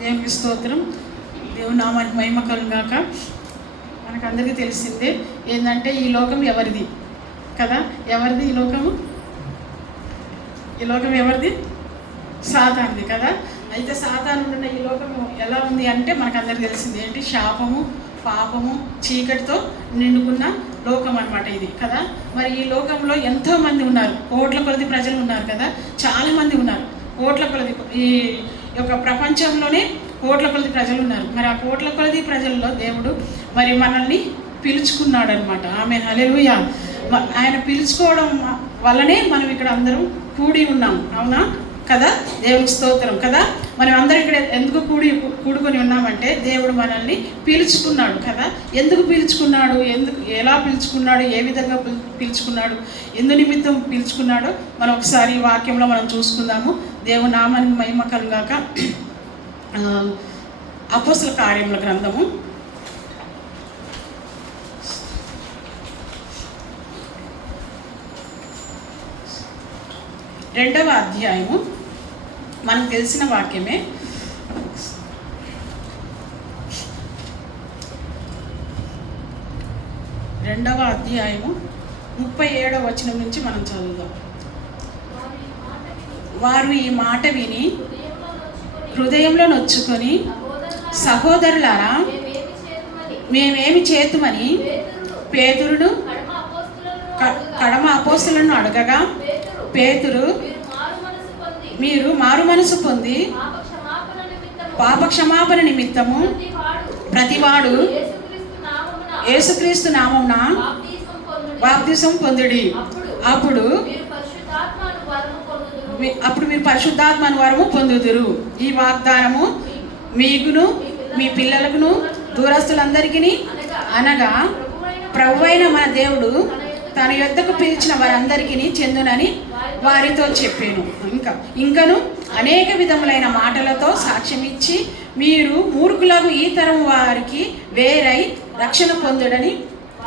దేవునికి స్తోత్రం. దేవుని నామానికి మహిమ కలుగాక. మనకు అందరికీ తెలిసిందే ఏంటంటే ఈ లోకం ఎవరిది కదా? ఎవరిది ఈ లోకము? ఈ లోకం ఎవరిది? సాతానుది కదా. అయితే సాతాను ఉన్న ఈ లోకము ఎలా ఉంది అంటే మనకు అందరికీ తెలిసింది ఏంటి? శాపము, పాపము, చీకటితో నిండుకున్న లోకం అన్నమాట ఇది కదా. మరి ఈ లోకంలో ఎంతోమంది ఉన్నారు, కోట్ల కొలది ప్రజలు ఉన్నారు కదా, చాలామంది ఉన్నారు. కోట్ల కొలది ఈ యొక్క ప్రపంచంలోనే కోట్ల కొలది ప్రజలు ఉన్నారు. మరి ఆ కోట్ల కొలది ప్రజల్లో దేవుడు మరి మనల్ని పిలుచుకున్నాడు అనమాట. ఆమె హల్లెలూయా. ఆయన పిలుచుకోవడం వల్లనే మనం ఇక్కడ అందరం కూడి ఉన్నాం, అవునా కదా? దేవునికి స్తోత్రం కదా. మనం అందరం ఇక్కడ ఎందుకు కూడుకొని ఉన్నామంటే దేవుడు మనల్ని పిలుచుకున్నాడు కదా. ఎందుకు పిలుచుకున్నాడు, ఎలా పిలుచుకున్నాడు, ఏ విధంగా పిలుచుకున్నాడు, ఎందు నిమిత్తం పిలుచుకున్నాడో మనం ఒకసారి ఈ వాక్యంలో మనం చూసుకుందాము. దేవుని నామానికి మహిమ కలుగాక. అపోస్తల కార్యముల గ్రంథము 2వ అధ్యాయము. మనకు తెలిసిన వాక్యమే. 2వ అధ్యాయము 37వ వచనం నుంచి మనం చదువుదాం. వారు ఈ మాట విని హృదయంలో నొచ్చుకొని, సహోదరులారా, మేమేమి చేతుమని పేతురును కడమ అపోస్తలులను అడగగా, పేతురు, మీరు మారు మనసు పొంది పాప క్షమాపణ నిమిత్తము ప్రతివాడు యేసుక్రీస్తు నామమున బాప్తిసం పొందుడి. అప్పుడు మీరు పరిశుద్ధాత్మను వరము పొందుదురు. ఈ వాగ్దానము మీకును మీ పిల్లలకును దూరస్తులందరికీ అనగా ప్రభువైన మన దేవుడు తన యొద్దకు పిలిచిన వారందరికీ చెందునని వారితో చెప్పాను. ఇంకను అనేక విధములైన మాటలతో సాక్ష్యమిచ్చి మీరు మూర్ఖులకు ఈ తరం వారికి వేరై రక్షణ పొందుడని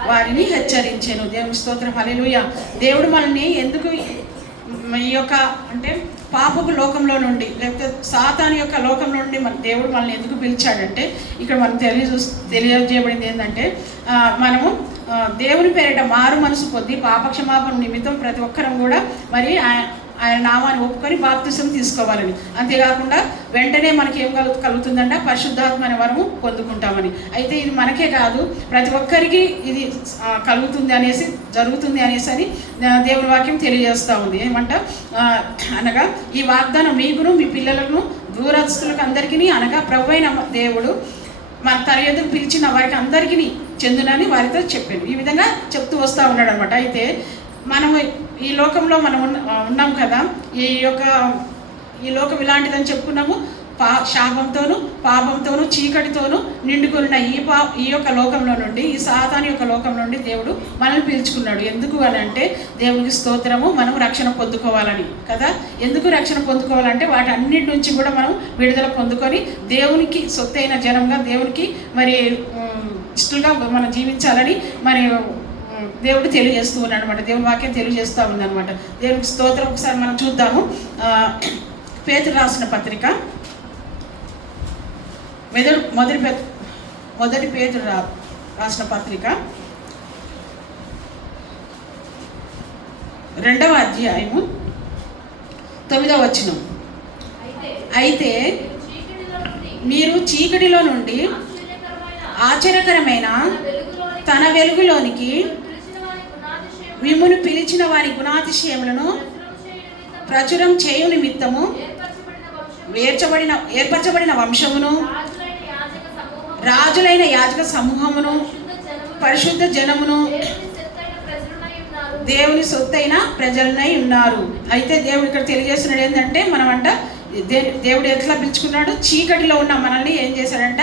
వారిని హెచ్చరించాను. దేవుని స్తోత్రం. హల్లెలూయా. దేవుడు మనల్ని ఎందుకు ఈ యొక్క అంటే పాపపు లోకంలో నుండి, లేకపోతే సాతాను యొక్క లోకంలో నుండి దేవుడు మనల్ని ఎందుకు పిలిచాడంటే ఇక్కడ మనం తెలియజేయబడింది ఏంటంటే మనము దేవుని పేరిట మారు మనసు పొంది పాపక్షమాపణ నిమిత్తం ప్రతి ఒక్కరం కూడా మరి ఆయన నామాన్ని ఒప్పుకొని బాప్తిసం తీసుకోవాలని. అంతేకాకుండా వెంటనే మనకి ఏం కలుగుతుందంటే పరిశుద్ధాత్మ అనే వరము పొందుకుంటామని. అయితే ఇది మనకే కాదు, ప్రతి ఒక్కరికి ఇది కలుగుతుంది అనేసి, జరుగుతుంది అనేసి అని దేవుని వాక్యం తెలియజేస్తూ ఉంది. ఏమంట అనగా ఈ వాగ్దానం మీకును మీ పిల్లలను దూరస్తులకు అందరికీ అనగా ప్రభువైన దేవుడు మన తన యొద్దకు పిలిచిన వారికి అందరికీ చెందునని వారితో చెప్పాను. ఈ విధంగా చెప్తూ వస్తూ ఉన్నాడు అనమాట. అయితే మనము ఈ లోకంలో మనం ఉన్నాం కదా. ఈ లోకం ఇలాంటిదని చెప్పుకున్నాము. శాపంతోనూ పాపంతోనూ చీకటితోనూ నిండుకున్న ఈ యొక్క లోకంలో నుండి, ఈ సాతాను యొక్క లోకం నుండి దేవుడు మనల్ని పిలుచుకున్నాడు. ఎందుకు అని అంటే దేవునికి స్తోత్రము, మనం రక్షణ పొందుకోవాలని కదా. ఎందుకు రక్షణ పొందుకోవాలంటే వాటి అన్నిటి నుంచి కూడా మనం విడుదల పొందుకొని దేవునికి సొత్తైన జనంగా, దేవునికి మరి ఇష్టలుగా మనం జీవించాలని మరి దేవుడు తెలియజేస్తూ ఉన్నాడు అనమాట. దేవుని వాక్యం తెలియజేస్తూ ఉందన్నమాట. దేవునికి స్తోత్రం. ఒకసారి మనం చూద్దాము. పేతురు రాసిన పత్రిక మొదటి పేతురు రాసిన పత్రిక 2వ అధ్యాయము 9వ వచనం. అయితే మీరు చీకటిలో నుండి ఆశ్చర్యకరమైన తన వెలుగులోనికి మిమ్మును పిలిచిన వారి గుణాతిశయములను ప్రచురం చేయు నిమిత్తము ఏర్పరచబడిన వంశమును, రాజులైన యాజక సమూహమును, పరిశుద్ధ జనమును, దేవుని సొత్తైన ప్రజలనై ఉన్నారు. అయితే దేవుడు ఇక్కడ తెలియజేస్తున్నాడు ఏంటంటే మనమంట దేవుడు ఎట్లా పిలుచుకున్నాడు? చీకటిలో ఉన్న మనల్ని ఏం చేశాడంట?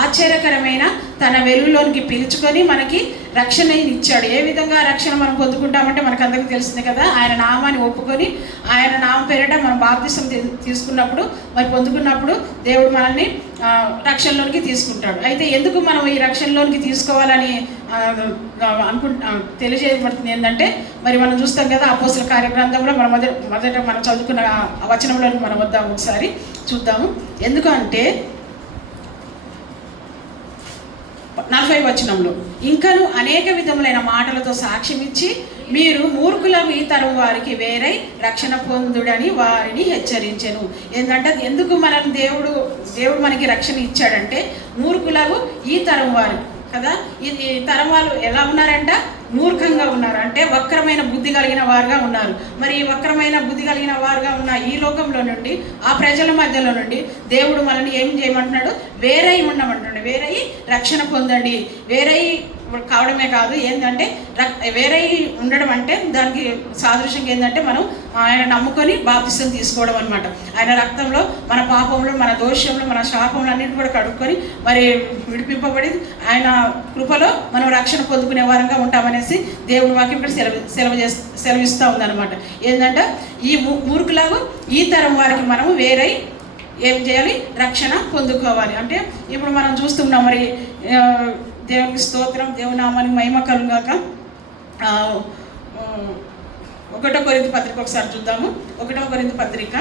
ఆశ్చర్యకరమైన తన వెలుగులోనికి పిలుచుకొని మనకి రక్షణ ఇచ్చాడు. ఏ విధంగా రక్షణ మనం పొందుకుంటామంటే మనకు అందరికీ తెలిసిందే కదా. ఆయన నామాన్ని ఒప్పుకొని ఆయన నామం పేరిట మనం బాప్తిసం తీసుకున్నప్పుడు మరి పొందుకున్నప్పుడు దేవుడు మనల్ని రక్షణలోనికి తీసుకుంటాడు. అయితే ఎందుకు మనం ఈ రక్షణలోనికి తీసుకోవాలని తెలియజేయబడుతుంది ఏంటంటే మరి మనం చూస్తాం కదా అపోస్తల కార్యగ్రంథంలో మనం మొదట మనం చదువుకున్న వచనంలోకి మనం వద్దాము, ఒకసారి చూద్దాము. ఎందుకంటే 40వ వచనంలో, ఇంకను అనేక విధములైన మాటలతో సాక్ష్యం ఇచ్చి మీరు మూర్ఖులకు ఈ తరం వారికి వేరై రక్షణ పొందుడని వారిని హెచ్చరించెను. ఏంటంటే ఎందుకు దేవుడు మనకి రక్షణ ఇచ్చాడంటే మూర్ఖులకు ఈ తరం వారు కదా. ఈ తరం వాళ్ళు ఎలా ఉన్నారంట? మూర్ఖంగా ఉన్నారు, అంటే వక్రమైన బుద్ధి కలిగిన వారుగా ఉన్నారు. మరి ఈ వక్రమైన బుద్ధి కలిగిన వారుగా ఉన్న ఈ లోకంలో నుండి, ఆ ప్రజల మధ్యలో నుండి దేవుడు మనల్ని ఏం చేయమంటున్నాడు? వేరై ఉండమంటున్నాడు. వేరై రక్షణ పొందండి. వేరై కావడమే కాదు, ఏంటంటే వేరై ఉండడం అంటే దానికి సాదృశ్యంగా ఏంటంటే మనం ఆయన నమ్ముకొని బాప్తిసం తీసుకోవడం అనమాట. ఆయన రక్తంలో మన పాపంలో, మన దోషంలో, మన శాపంలో అన్నింటి కూడా కడుక్కొని మరి విడిపింపబడి ఆయన కృపలో మనం రక్షణ పొందుకునే వారంగా ఉంటామనేసి దేవుడి వాక్యం ఇక్కడ సెలవిస్తూ ఉందన్నమాట. ఏంటంటే ఈ మూర్ఖులాగా ఈ తరం వారికి మనము వేరై ఏం చేయాలి? రక్షణ పొందుకోవాలి. అంటే ఇప్పుడు మనం చూస్తున్నాం, మరి దేవునికి స్తోత్రం, దేవునామానికి మహిమ కలుగాక. 1 కొరింథీ పత్రిక ఒకసారి చూద్దాము. 1 కొరింథీ పత్రిక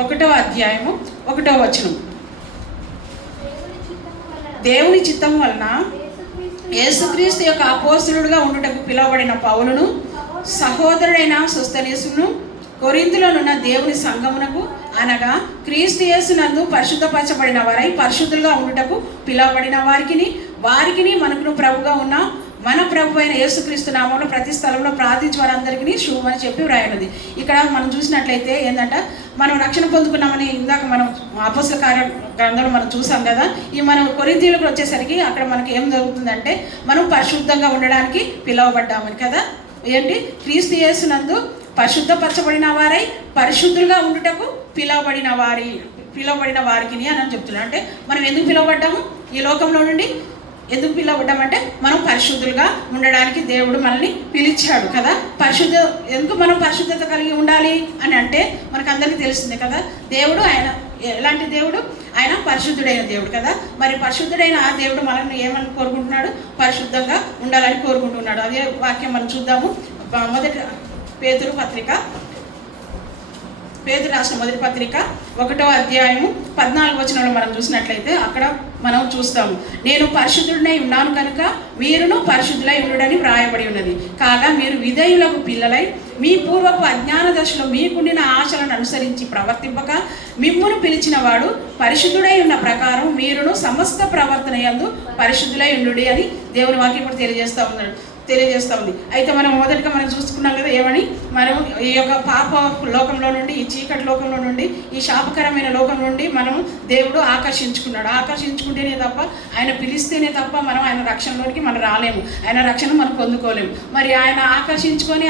1వ అధ్యాయము 1వ వచనం. దేవుని చిత్తం వలన యేసుక్రీస్తు యొక్క అపోస్తలుడుగా ఉండుటకు పిలువబడిన పౌలును, సహోదరుడైన సోస్తెనేసును, కొరింథీలోనున్న దేవుని సంఘమునకు, అనగా క్రీస్తు యేసునందు పరిశుద్ధపరచబడిన వారై పరిశుద్ధులుగా ఉండుటకు పిలువబడిన వారికి మనకును ప్రభుగా ఉన్న మన ప్రభు అయిన యేసుక్రీస్తు నామంలో ప్రతి స్థలంలో ప్రార్థించి వారందరికీ శుభమని చెప్పి వ్రాయనది. ఇక్కడ మనం చూసినట్లయితే ఏంటంటే మనం రక్షణ పొందుకున్నామని ఇందాక మనం అపోస్తల కార్య గ్రంథంలో మనం చూసాం కదా. ఈ మనం కొరింథీయులకు వచ్చేసరికి అక్కడ మనకి ఏం జరుగుతుందంటే మనం పరిశుద్ధంగా ఉండడానికి పిలువబడ్డామని కదా. ఏంటి? క్రీస్తు యేసునందు పరిశుద్ధపరచబడిన వారై పరిశుద్ధులుగా ఉండుటకు పిలువబడిన వారికి అని చెప్తున్నాడు. అంటే మనం ఎందుకు పిలువబడ్డాము? ఈ లోకంలో నుండి ఎందుకు పిలువబడ్డామంటే మనం పరిశుద్ధులుగా ఉండడానికి దేవుడు మనల్ని పిలిచాడు కదా. ఎందుకు మనం పరిశుద్ధత కలిగి ఉండాలి అని అంటే మనకు అందరికీ తెలిసిందే కదా. దేవుడు ఆయన ఎలాంటి దేవుడు? ఆయన పరిశుద్ధుడైన దేవుడు కదా. మరి పరిశుద్ధుడైన ఆ దేవుడు మనల్ని ఏమని కోరుకుంటున్నాడు? పరిశుద్ధంగా ఉండాలని కోరుకుంటున్నాడు. అదే వాక్యం మనం చూద్దాము. పేతురు రాసిన మొదటి పత్రిక 1వ అధ్యాయము 14వ వచనంలో మనం చూసినట్లయితే అక్కడ మనం చూస్తాము, నేను పరిశుద్ధుడై ఉన్నాను కనుక మీరును పరిశుద్ధులై ఉండుడని వ్రాయబడి ఉన్నది. కాగా మీరు విధేయులకు పిల్లలై మీ పూర్వపు అజ్ఞాన దశలో మీకుండిన ఆశలను అనుసరించి ప్రవర్తింపక మిమ్మును పిలిచిన వాడు పరిశుద్ధుడై ఉన్న ప్రకారం మీరును సమస్త ప్రవర్తన యందు పరిశుద్ధులై ఉండుడి అని దేవుని వాక్యం ఇప్పుడు తెలియజేస్తూ ఉంది. అయితే మనం మొదటిగా మనం చూసుకున్నాం కదా, ఏమని? మనం ఈ యొక్క పాప లోకంలో నుండి, ఈ చీకటి లోకంలో నుండి, ఈ శాపకరమైన లోకం నుండి మనం దేవుడు ఆకర్షించుకుంటేనే తప్ప, ఆయన పిలిస్తేనే తప్ప మనం ఆయన రక్షణలోనికి మనం రాలేము, ఆయన రక్షణ మనం పొందుకోలేము. మరి ఆయన ఆకర్షించుకొని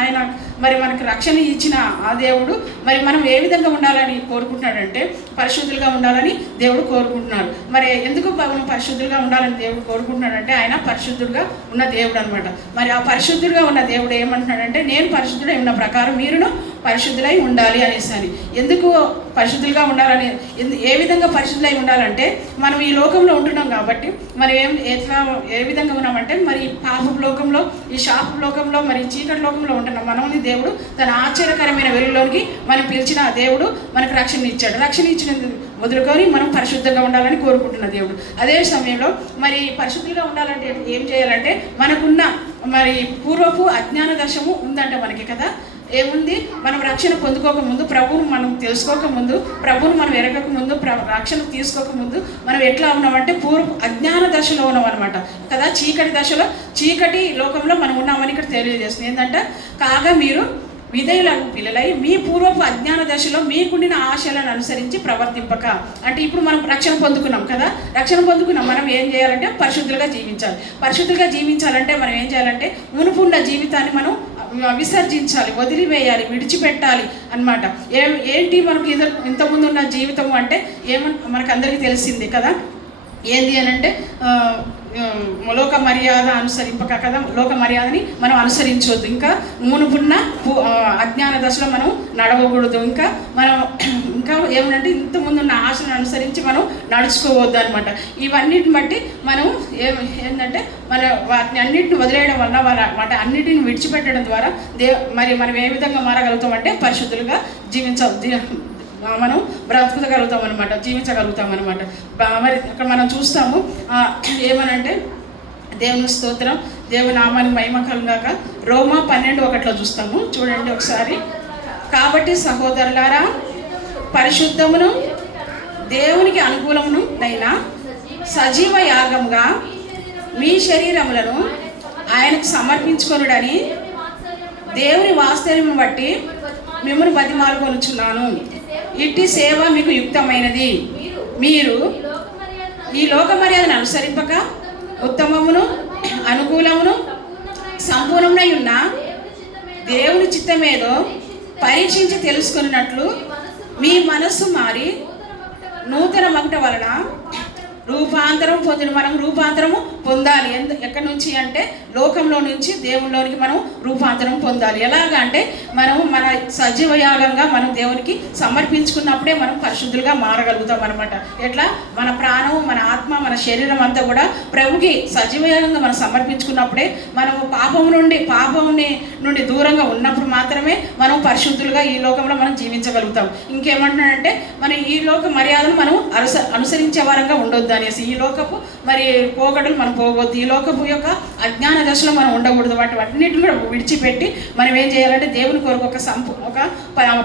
ఆయన మరి మనకు రక్షణ ఇచ్చిన ఆ దేవుడు మరి మనం ఏ విధంగా ఉండాలని కోరుకుంటున్నాడంటే పరిశుద్ధులుగా ఉండాలని దేవుడు కోరుకుంటున్నాడు. మరి ఎందుకు మనం పరిశుద్ధులుగా ఉండాలని దేవుడు కోరుకుంటున్నాడంటే ఆయన పరిశుద్ధుడుగా ఉన్న దేవుడు అనమాట. మరి ఆ పరిశుద్ధుడుగా ఉన్న దేవుడు ఏమంటున్నాడంటే నేను పరిశుద్ధుడై ఉన్న ప్రకారం మీరును పరిశుద్ధులై ఉండాలి అనేసి. ఎందుకు పరిశుద్ధులుగా ఉండాలని, ఏ విధంగా పరిశుద్ధులై ఉండాలంటే మనం ఈ లోకంలో ఉంటున్నాం కాబట్టి మరి ఏ విధంగా ఉన్నామంటే మరి పాపపు లోకంలో, ఈ శాపపు లోకంలో, మరి చీకటి లోకంలో ఉంటున్నాం. మనల్ని దేవుడు తన ఆశ్చర్యకరమైన వెలుగులోనికి మనం పిలిచిన దేవుడు మనకు రక్షణ ఇచ్చాడు. రక్షణ ఇచ్చినందుకు వదులుకొని మనం పరిశుద్ధంగా ఉండాలని కోరుకుంటున్న దేవుడు. అదే సమయంలో మరి పరిశుద్ధులుగా ఉండాలంటే ఏం చేయాలంటే మనకున్న మరి పూర్వపు అజ్ఞాన దశము ఉందంట మనకి కదా. ఏముంది? మనం రక్షణ పొందుకోకముందు, ప్రభువును మనం తెలుసుకోకముందు, ప్రభువును మనం ఎరగకముందు, రక్షణ తీసుకోకముందు మనం ఎట్లా ఉన్నామంటే పూర్వ అజ్ఞాన దశలో ఉన్నాం అనమాట కదా. చీకటి లోకంలో మనం ఉన్నామని ఇక్కడ తెలియజేస్తుంది. ఏంటంటే కాగా మీరు విధేయులకు పిల్లలై మీ పూర్వపు అజ్ఞాన దశలో మీకుండిన ఆశలను అనుసరించి ప్రవర్తింపక. అంటే ఇప్పుడు మనం రక్షణ పొందుకున్నాం కదా. రక్షణ పొందుకున్నాం, మనం ఏం చేయాలంటే పరిశుద్ధులుగా జీవించాలి. పరిశుద్ధులుగా జీవించాలంటే మనం ఏం చేయాలంటే మునుపున్న జీవితాన్ని మనం విసర్జించాలి, వదిలివేయాలి, విడిచిపెట్టాలి అన్నమాట. ఏంటి మనకు ఇంతకుముందు ఉన్న జీవితము అంటే మనకు అందరికీ తెలిసింది కదా. ఏంది అని అంటే లోక మర్యాద అనుసరింపక కదా. లోక మర్యాదని మనం అనుసరించవద్దు. ఇంకా మునుపున్న అజ్ఞాన దశలో మనం నడవకూడదు. ఇంకా ఏమంటే ఇంతకుముందు ఉన్న ఆశను అనుసరించి మనం నడుచుకోవద్దు అనమాట. ఇవన్నిటిని బట్టి మనం ఏంటంటే వాటిని అన్నిటిని వదిలేయడం వల్ల వాటి అన్నిటిని విడిచిపెట్టడం ద్వారా మరి మనం ఏ విధంగా మారగలుగుతామంటే పరిశుద్ధులుగా మనం బ్రతకగలుగుతాం అనమాట, జీవించగలుగుతాం అనమాట. మరి అక్కడ మనం చూస్తాము ఏమనంటే, దేవుని స్తోత్రం, దేవుని నామానికి మహిమ కలుగాక. రోమా 12:1 చూస్తాము, చూడండి ఒకసారి. కాబట్టి సహోదరులారా, పరిశుద్ధమును దేవునికి అనుకూలమును అయిన సజీవ యాగంగా మీ శరీరములను ఆయనకు సమర్పించుకొనుడని దేవుని వాత్సల్యమును బట్టి మిమ్మల్ని బతిమాలుకొనుచున్నాను. ఇట్టి సేవ మీకు యుక్తమైనది. మీరు ఈ లోక మర్యాదను అనుసరింపక ఉత్తమమును అనుకూలమును సంపూర్ణమై ఉన్న దేవుని చిత్తమేదో పరీక్షించి తెలుసుకున్నట్లు మీ మనస్సు మారి నూతన మగుట వలన రూపాంతరం పొందిన మనం రూపాంతరము పొందాలి. ఎక్కడి నుంచి అంటే లోకంలో నుంచి దేవునిలోనికి మనం రూపాంతరం పొందాలి. ఎలాగా అంటే మనం మన సజీవయాగంగా మనం దేవునికి సమర్పించుకున్నప్పుడే మనం పరిశుద్ధులుగా మారగలుగుతాం అనమాట. ఎట్లా? మన ప్రాణం, మన ఆత్మ, మన శరీరం అంతా కూడా ప్రభుకి సజీవయాగంగా మనం సమర్పించుకున్నప్పుడే మనము పాపం నుండి దూరంగా ఉన్నప్పుడు మాత్రమే మనం పరిశుద్ధులుగా ఈ లోకంలో మనం జీవించగలుగుతాం. ఇంకేమంటున్నాడంటే, మనం ఈ లోక మర్యాదను మనం అనుసరించే వారంగా ఉండొద్దు అనేసి. ఈ లోకపు మరి పోగడలు మనం పోవద్దు, ఈ లోకపు యొక్క అజ్ఞాన దశలో మనం ఉండకూడదు. వాటిన్నిటిని కూడా విడిచిపెట్టి మనం ఏం చేయాలంటే దేవుని కొరకు ఒక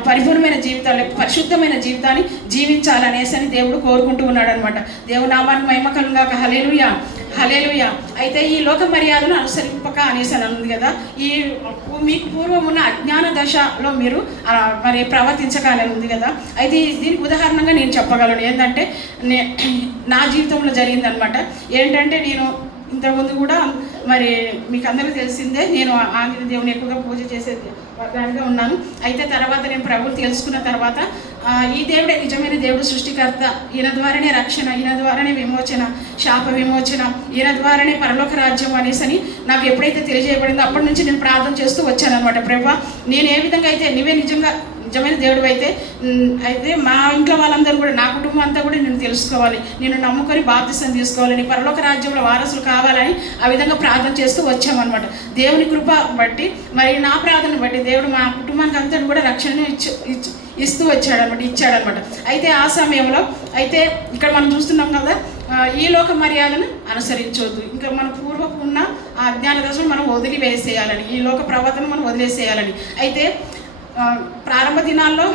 పరిపూర్ణమైన జీవితాన్ని, పరిశుద్ధమైన జీవితాన్ని జీవించాలనేసి అని దేవుడు కోరుకుంటూ ఉన్నాడు అనమాట. దేవుని నామానికి మహిమ కలుగాక. హల్లెలూయా, హల్లెలూయా. అయితే ఈ లోక మర్యాదను అనుసరింపక అనేసి అని ఉంది కదా. ఈ మీకు పూర్వం ఉన్న అజ్ఞాన దశలో మీరు మరి ప్రవర్తించకాలని ఉంది కదా. అయితే దీనికి ఉదాహరణగా నేను చెప్పగలను. ఏంటంటే నా జీవితంలో జరిగిందనమాట. ఏంటంటే నేను ఇంతకుముందు కూడా మరి మీకు అందరికీ తెలిసిందే, నేను ఆంజనేయ దేవుని ఎక్కువగా పూజ చేసే దానిగా ఉన్నాను. అయితే తర్వాత నేను ప్రభువుని తెలుసుకున్న తర్వాత ఈ దేవుడే నిజమైన దేవుడు, సృష్టికర్త, ఈయన ద్వారానే రక్షణ, ఈయన ద్వారానే విమోచన, శాప విమోచన, ఈయన ద్వారానే పరలోక రాజ్యం అనేసి అని నాకు ఎప్పుడైతే తెలియజేయబడిందో అప్పటి నుంచి నేను ప్రార్థన చేస్తూ వచ్చాను అనమాట. ప్రభువా, నేను ఏ విధంగా అయితే నువ్వే నిజమైన దేవుడు అయితే మా ఇంట్లో వాళ్ళందరూ కూడా, నా కుటుంబం అంతా కూడా నేను తెలుసుకోవాలి, నేను నమ్ముకొని బాప్తిసం తీసుకోవాలి, నీ పరలోక రాజ్యంలో వారసులు కావాలని ఆ విధంగా ప్రార్థన చేస్తూ వచ్చామన్నమాట. దేవుని కృప బట్టి మరి నా ప్రార్థన బట్టి దేవుడు మా కుటుంబానికి అంతా కూడా రక్షణను ఇచ్చాడనమాట. అయితే ఆ సమయంలో అయితే ఇక్కడ మనం చూస్తున్నాం కదా, ఈ లోక మర్యాదను అనుసరించవద్దు. ఇంకా మన పూర్వపు ఉన్న ఆ అజ్ఞాన దశను మనం వదిలివేసేయాలని, ఈ లోక ప్రవర్తన మనం వదిలేసేయాలని. అయితే ప్రారంభ దినాల్లో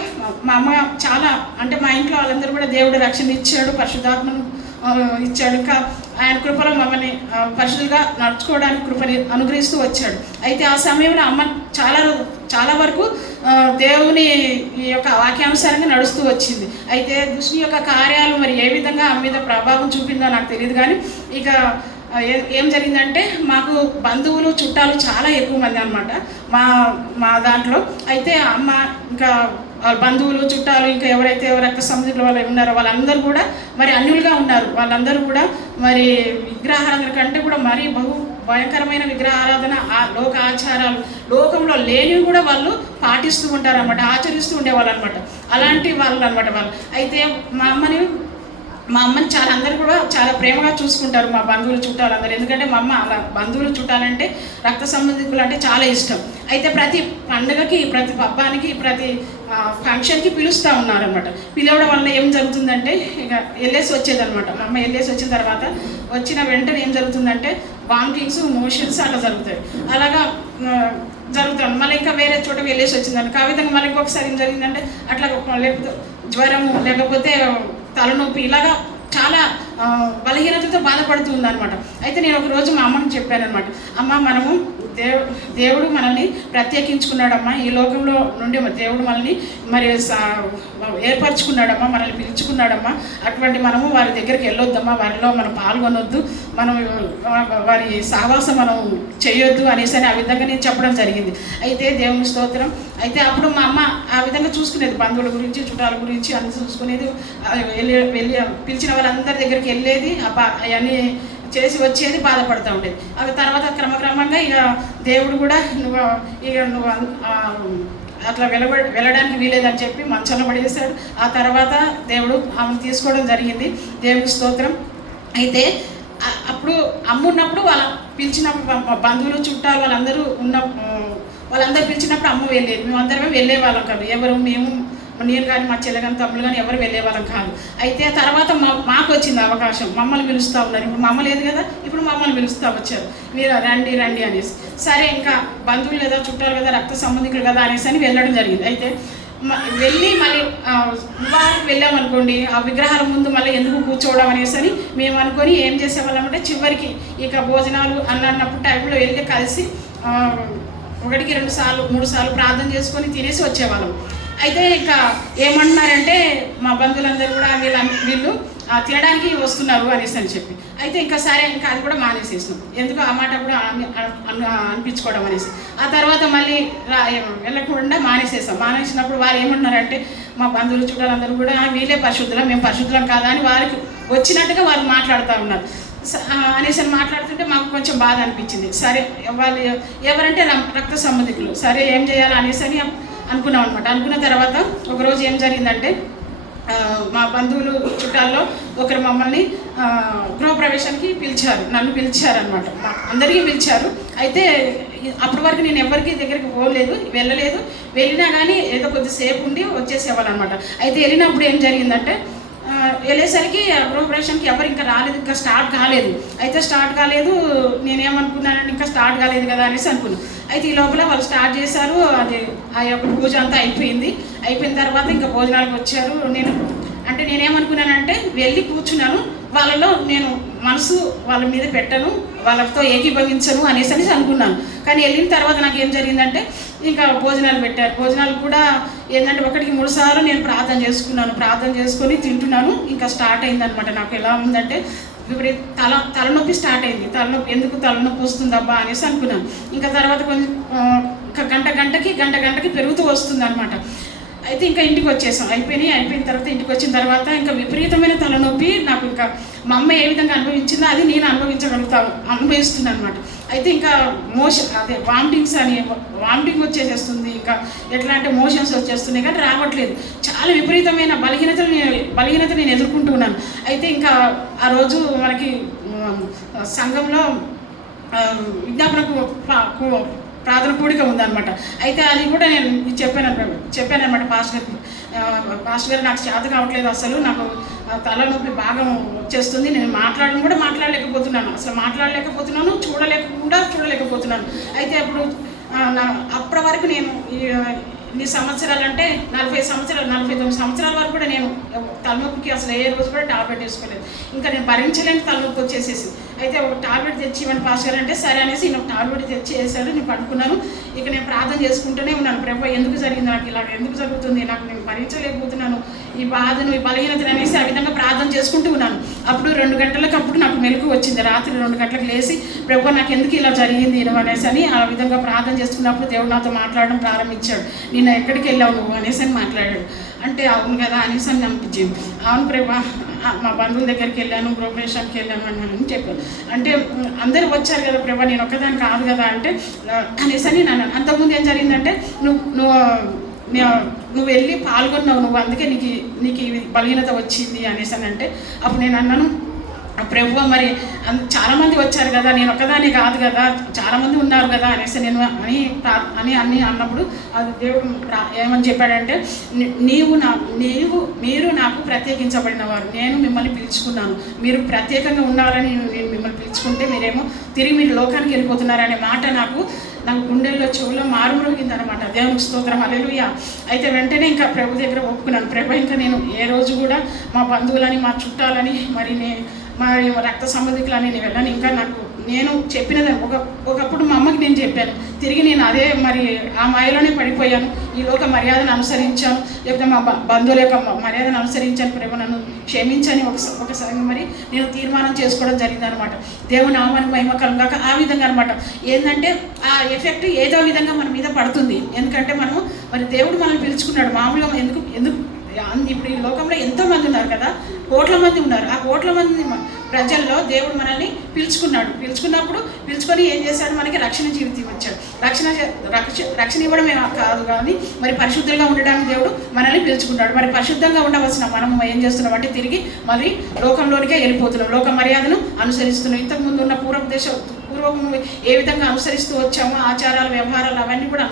మా అమ్మ చాలా, అంటే మా ఇంట్లో వాళ్ళందరూ కూడా దేవుడు రక్షణ ఇచ్చాడు, పరిశుద్ధాత్మను ఇచ్చాడు. ఇంకా ఆయన కృపలో మమ్మల్ని పరిశుద్ధంగా నడుచుకోవడానికి కృపని అనుగ్రహిస్తూ వచ్చాడు. అయితే ఆ సమయంలో అమ్మ చాలా వరకు దేవుని ఈ యొక్క వాక్యానుసారంగా నడుస్తూ వచ్చింది. అయితే దుష్టుని యొక్క కార్యాలు మరి ఏ విధంగా ఆమె మీద ప్రభావం చూపిందో నాకు తెలియదు. కానీ ఇక ఏం జరిగిందంటే, మాకు బంధువులు చుట్టాలు చాలా ఎక్కువ మంది అనమాట మా దాంట్లో. అయితే అమ్మ ఇంకా వాళ్ళ బంధువులు చుట్టాలు ఇంకా ఎవరైతే రక్త సంబంధికులు వాళ్ళు ఉన్నారో వాళ్ళందరూ కూడా మరి అన్యులుగా ఉన్నారు. వాళ్ళందరూ కూడా మరి విగ్రహారాధన కంటే కూడా మరీ భయంకరమైన విగ్రహారాధన, ఆ లోక ఆచారాలు, లోకంలో లేనివి కూడా వాళ్ళు పాటిస్తూ ఉంటారు అనమాట, ఆచరిస్తూ ఉండేవాళ్ళు అనమాట. అలాంటి వాళ్ళు అనమాట వాళ్ళు. అయితే మా అమ్మని అందరూ కూడా చాలా ప్రేమగా చూసుకుంటారు మా బంధువులు చుట్టాలు అందరూ. ఎందుకంటే మా అమ్మ అలా బంధువులు చుట్టాలంటే, రక్త సంబంధికులు అంటే చాలా ఇష్టం. అయితే ప్రతి పండుగకి, ప్రతి పబ్బానికి, ప్రతి ఫంక్షన్కి పిలుస్తూ ఉన్నారనమాట. పిలవడం వల్ల ఏం జరుగుతుందంటే, ఇక వెళ్ళేసి వచ్చేదనమాట. మా అమ్మ వెళ్ళేసి వచ్చిన తర్వాత వచ్చిన వెంటనే ఏం జరుగుతుందంటే వామిటింగ్స్, మోషన్స్ అలా జరుగుతాయి. అలాగా జరుగుతాను. మళ్ళీ ఇంకా వేరే చోట వెళ్ళేసి వచ్చిందండి. ఆ విధంగా మళ్ళీ ఇంకొకసారి ఏం జరిగిందంటే అట్లా, లేకపోతే జ్వరము, లేకపోతే తలనొప్పి, ఇలాగా చాలా బలహీనతతో బాధపడుతుంది అనమాట. అయితే నేను ఒకరోజు మా అమ్మకి చెప్పాను అనమాట. అమ్మ, మనము దేవుడు మనల్ని ప్రత్యేకించుకున్నాడమ్మా, ఈ లోకంలో నుండి దేవుడు మనల్ని మరి ఏర్పరచుకున్నాడమ్మా, మనల్ని పిలుచుకున్నాడమ్మా. అటువంటి మనము వారి దగ్గరికి వెళ్ళొద్దమ్మా, వారిలో మనం పాల్గొనొద్దు, మనం వారి సహవాసం మనం చేయొద్దు అనేసి ఆ విధంగా నేను చెప్పడం జరిగింది. అయితే దేవుని స్తోత్రం. అయితే అప్పుడు మా అమ్మ ఆ విధంగా చూసుకునేది, బంధువుల గురించి, చుట్టాల గురించి అన్ని చూసుకునేది. వెళ్ళి పిలిచిన వాళ్ళందరి దగ్గరికి వెళ్ళేది, అవన్నీ చేసి వచ్చేది, బాధపడుతూ ఉండేది. అది తర్వాత క్రమక్రమంగా ఇక దేవుడు కూడా నువ్వు అట్లా వెళ్ళడానికి వీలేదని చెప్పి మంచంలో పడేసాడు. ఆ తర్వాత దేవుడు ఆమెను తీసుకోవడం జరిగింది. దేవుని స్తోత్రం. అయితే అప్పుడు అమ్మ ఉన్నప్పుడు పిలిచినప్పుడు బంధువులు, చుట్టాలు వాళ్ళందరూ పిలిచినప్పుడు అమ్మ వెళ్ళేది. మేమందరమే వెళ్ళే వాళ్ళం కాదు. ఎవరు మేము నేను కానీ మా చెల్లె కానీ తమ్ముళ్ళు కానీ ఎవరు వెళ్ళే వాళ్ళం కాదు. అయితే తర్వాత మాకు వచ్చింది అవకాశం, మమ్మల్ని పిలుస్తూ ఉన్నారు. ఇప్పుడు మమ్మ లేదు కదా, ఇప్పుడు మమ్మల్ని పిలుస్తూ వచ్చారు, మీరు రండి రండి అనేసి. సరే ఇంకా బంధువులు కదా, చుట్టాలు కదా, రక్త సంబంధికులు కదా అనేసి అని వెళ్ళడం జరిగింది. అయితే వెళ్ళి మళ్ళీ వారికి వెళ్ళామనుకోండి, ఆ విగ్రహాల ముందు మళ్ళీ ఎందుకు కూర్చోవడం అనేసి అని మేము అనుకొని ఏం చేసేవాళ్ళం అంటే, చివరికి ఇక భోజనాలు అన్నప్పుడు టైంలో వెళ్ళి కలిసి 1, 2 సార్లు 3 సార్లు ప్రార్థన చేసుకొని తినేసి వచ్చేవాళ్ళం. అయితే ఇంకా ఏమంటున్నారంటే మా బంధువులందరూ కూడా వీళ్ళు తినడానికి వస్తున్నారు అనేసి అని చెప్పి, అయితే ఇంకా సరే ఇంకా అది కూడా మానేసేసినాం, ఎందుకు ఆ మాట కూడా అనిపించుకోవడం అనేసి. ఆ తర్వాత మళ్ళీ వెళ్ళకుండా మానేసినప్పుడు వారు ఏమంటున్నారంటే, మా బంధువులు చుట్టాలందరూ కూడా వీళ్ళే పరిశుద్ధులం, మేము పరిశుద్ధులం కాదా అని వారికి వచ్చినట్టుగా వారు మాట్లాడుతూ ఉన్నారు అనేసి అని మాట్లాడుతుంటే మాకు కొంచెం బాధ అనిపించింది. సరే వాళ్ళు ఎవరంటే రక్త సంబంధికులు, సరే ఏం చేయాలి అనేసి అని అనుకున్నాం అనమాట. అనుకున్న తర్వాత ఒకరోజు ఏం జరిగిందంటే, మా బంధువులు చుట్టాల్లో ఒకరు మమ్మల్ని గృహప్రవేశానికి పిలిచారు, నన్ను పిలిచారనమాట, అందరికీ పిలిచారు. అయితే అప్పటి వరకు నేను ఎవరికి దగ్గరికి వెళ్ళలేదు, వెళ్ళినా కానీ ఏదో కొద్దిసేపు ఉండి వచ్చేసేవాళ్ళు అనమాట. అయితే వెళ్ళినప్పుడు ఏం జరిగిందంటే, వెళ్ళేసరికి గృహప్రవేశానికి ఎవరు ఇంకా రాలేదు, ఇంకా స్టార్ట్ కాలేదు. అయితే స్టార్ట్ కాలేదు, నేనేమనుకున్నానంటే ఇంకా స్టార్ట్ కాలేదు కదా అనేసి అనుకున్నాను. అయితే ఈ లోపల వాళ్ళు స్టార్ట్ చేశారు, అది ఆ యొక్క పూజ అంతా అయిపోయిన తర్వాత ఇంకా భోజనాలకు వచ్చారు. నేనేమనుకున్నానంటే వెళ్ళి కూర్చున్నాను, వాళ్ళలో నేను మనసు వాళ్ళ మీద పెట్టను, వాళ్ళతో ఏకీభవించను అనేసి అనుకున్నాను. కానీ వెళ్ళిన తర్వాత నాకు ఏం జరిగిందంటే, ఇంకా భోజనాలు పెట్టారు. భోజనాలు కూడా ఏంటంటే 1కి 3 సార్లు నేను ప్రార్థన చేసుకొని తింటున్నాను. ఇంకా స్టార్ట్ అయిందనమాట. నాకు ఎలా ఉందంటే విపరీత తలనొప్పి స్టార్ట్ అయింది. ఎందుకు తలనొప్పి వస్తుందబ్బా అనేసి అనుకున్నాను. ఇంకా తర్వాత కొంచెం గంటకి పెరుగుతూ వస్తుంది అనమాట. అయితే ఇంకా ఇంటికి వచ్చేసాం. అయిపోయిన తర్వాత ఇంటికి వచ్చిన తర్వాత ఇంకా విపరీతమైన తలనొప్పి నాకు. ఇంకా మా అమ్మ ఏ విధంగా అనుభవించిందో అది నేను అనుభవిస్తున్నాను అనమాట. అయితే ఇంకా వామిటింగ్ వచ్చేసేస్తుంది. ఇంకా ఎట్లా అంటే మోషన్స్ వచ్చేస్తున్నాయి కానీ రావట్లేదు. చాలా విపరీతమైన బలహీనత నేను ఎదుర్కొంటున్నాను. అయితే ఇంకా ఆ రోజు మనకి సంఘంలో విజ్ఞాపనకు ప్రార్థన కూడిక ఉందన్నమాట. అయితే అది కూడా నేను చెప్పానమాట పాస్టర్ గారు నాకు చేత కావట్లేదు, అసలు నాకు తలనొప్పి బాగా వచ్చేస్తుంది, నేను మాట్లాడలేకపోతున్నాను, చూడలేకపోతున్నాను. అయితే అప్పటి వరకు నేను ఇన్ని సంవత్సరాలు అంటే 49 సంవత్సరాల వరకు కూడా నేను తలనొప్పికి అసలు ఏ రోజు కూడా టాబ్లెట్ వేసుకోలేదు. ఇంకా నేను భరించలేని తలనొప్పి వచ్చేసేసి, అయితే ఒక టాబ్లెట్ తెచ్చి ఇవ్వండి పాస్టర్ అంటే సరే అనేసి నేను టాబ్లెట్ తెచ్చి వేసాడు. నేను పడుకున్నాను. ఇక నేను ప్రార్థన చేసుకుంటూనే ఉన్నాను, ప్రభు ఎందుకు జరిగింది నాకు ఇలా, ఎందుకు జరుగుతుంది నాకు, నేను భరించలేకపోతున్నాను ఈ బాధను, ఈ బలహీనతను అనేసి ఆ విధంగా ప్రార్థన చేసుకుంటూ ఉన్నాను. అప్పుడు 2 గంటలకు నాకు మెలకు వచ్చింది. రాత్రి 2 గంటలకు లేచి ప్రభు నాకు ఎందుకు ఇలా జరిగింది అనేసి అని ఆ విధంగా ప్రార్థన చేసుకున్నప్పుడు దేవుడు నాతో మాట్లాడడం ప్రారంభించాడు. నిన్న ఎక్కడికి వెళ్ళావు నువ్వు అనేసి అని మాట్లాడాడు. అంటే అవును కదా అనేసి అని అనిపించింది. అవును ప్రభా, మా బంధువుల దగ్గరికి వెళ్ళాను, గృహప్రవేశానికి వెళ్ళాను అని చెప్పాను. అంటే అందరూ వచ్చారు కదా ప్రభా, నేను ఒక్కదాన్ని కాదు కదా అంటే అనేసి అని నన్ను. అంతకుముందు ఏం జరిగిందంటే, నువ్వు వెళ్ళి పాల్గొన్నావు, నువ్వు అందుకే నీకు బలహీనత వచ్చింది అనేసి అని అంటే, అప్పుడు నేను అన్నాను, ప్రభు మరి చాలామంది వచ్చారు కదా, నేను ఒక్కదాన్ని కాదు కదా, చాలామంది ఉన్నారు కదా అనేసి నేను అని అన్నప్పుడు అది దేవుడు ఏమని చెప్పాడంటే, మీరు నాకు ప్రత్యేకించబడిన వారు, నేను మిమ్మల్ని పిలుచుకున్నాను, మీరు ప్రత్యేకంగా ఉండాలని నేను మిమ్మల్ని పిలుచుకుంటే మీరేమో తిరిగి మీరు లోకానికి వెళ్ళిపోతున్నారనే మాట నాకు గుండెల్లో చెవులో మారుమ్రోగింది అనమాట. దేవునికి స్తోత్రం, హల్లెలూయా. అయితే వెంటనే ఇంకా ప్రభు దగ్గర ఒప్పుకున్నాను, ప్రభు ఇంకా నేను ఏ రోజు కూడా మా బంధువులని, మా చుట్టాలని, మరి రక్త సంబంధికులని నేను వెళ్ళాను. ఇంకా నేను చెప్పినది ఒకప్పుడు మా అమ్మకి నేను చెప్పాను, తిరిగి నేను అదే మరి ఆ మాయలోనే పడిపోయాను, ఈ లోక మర్యాదను అనుసరించాను, లేకపోతే మా బంధువుల యొక్క మర్యాదను అనుసరించాను, ప్రభు నన్ను క్షమించని ఒకసారి మరి నేను తీర్మానం చేసుకోవడం జరిగింది అనమాట. దేవుని నామానికి మహిమ కలుగాక. ఆ విధంగా అనమాట ఏంటంటే ఆ ఎఫెక్ట్ ఏదో విధంగా మన మీద పడుతుంది. ఎందుకంటే మనము మరి దేవుడు మనల్ని పిలుచుకున్నాడు. మామూలుగా ఎందుకు ఇప్పుడు ఈ లోకంలో ఎంతోమంది ఉన్నారు కదా, కోట్ల మంది ఉన్నారు. ఆ కోట్ల మంది ప్రజల్లో దేవుడు మనల్ని పిలుచుకొని ఏం చేశాడు, మనకి రక్షణ జీవితం ఇచ్చాడు. రక్షణ ఇవ్వడమే కాదు కానీ మరి పరిశుద్ధంగా ఉండడానికి దేవుడు మనల్ని పిలుచుకున్నాడు. మరి పరిశుద్ధంగా ఉండవలసిన మనం ఏం చేస్తున్నాం అంటే తిరిగి మళ్ళీ లోకంలోనికే వెళ్ళిపోతున్నాం, లోక మర్యాదను అనుసరిస్తున్నాం. ఇంతకుముందు ఉన్న పూర్వ పూర్వము ఏ విధంగా అనుసరిస్తూ వచ్చామో ఆచారాలు వ్యవహారాలు అవన్నీ కూడా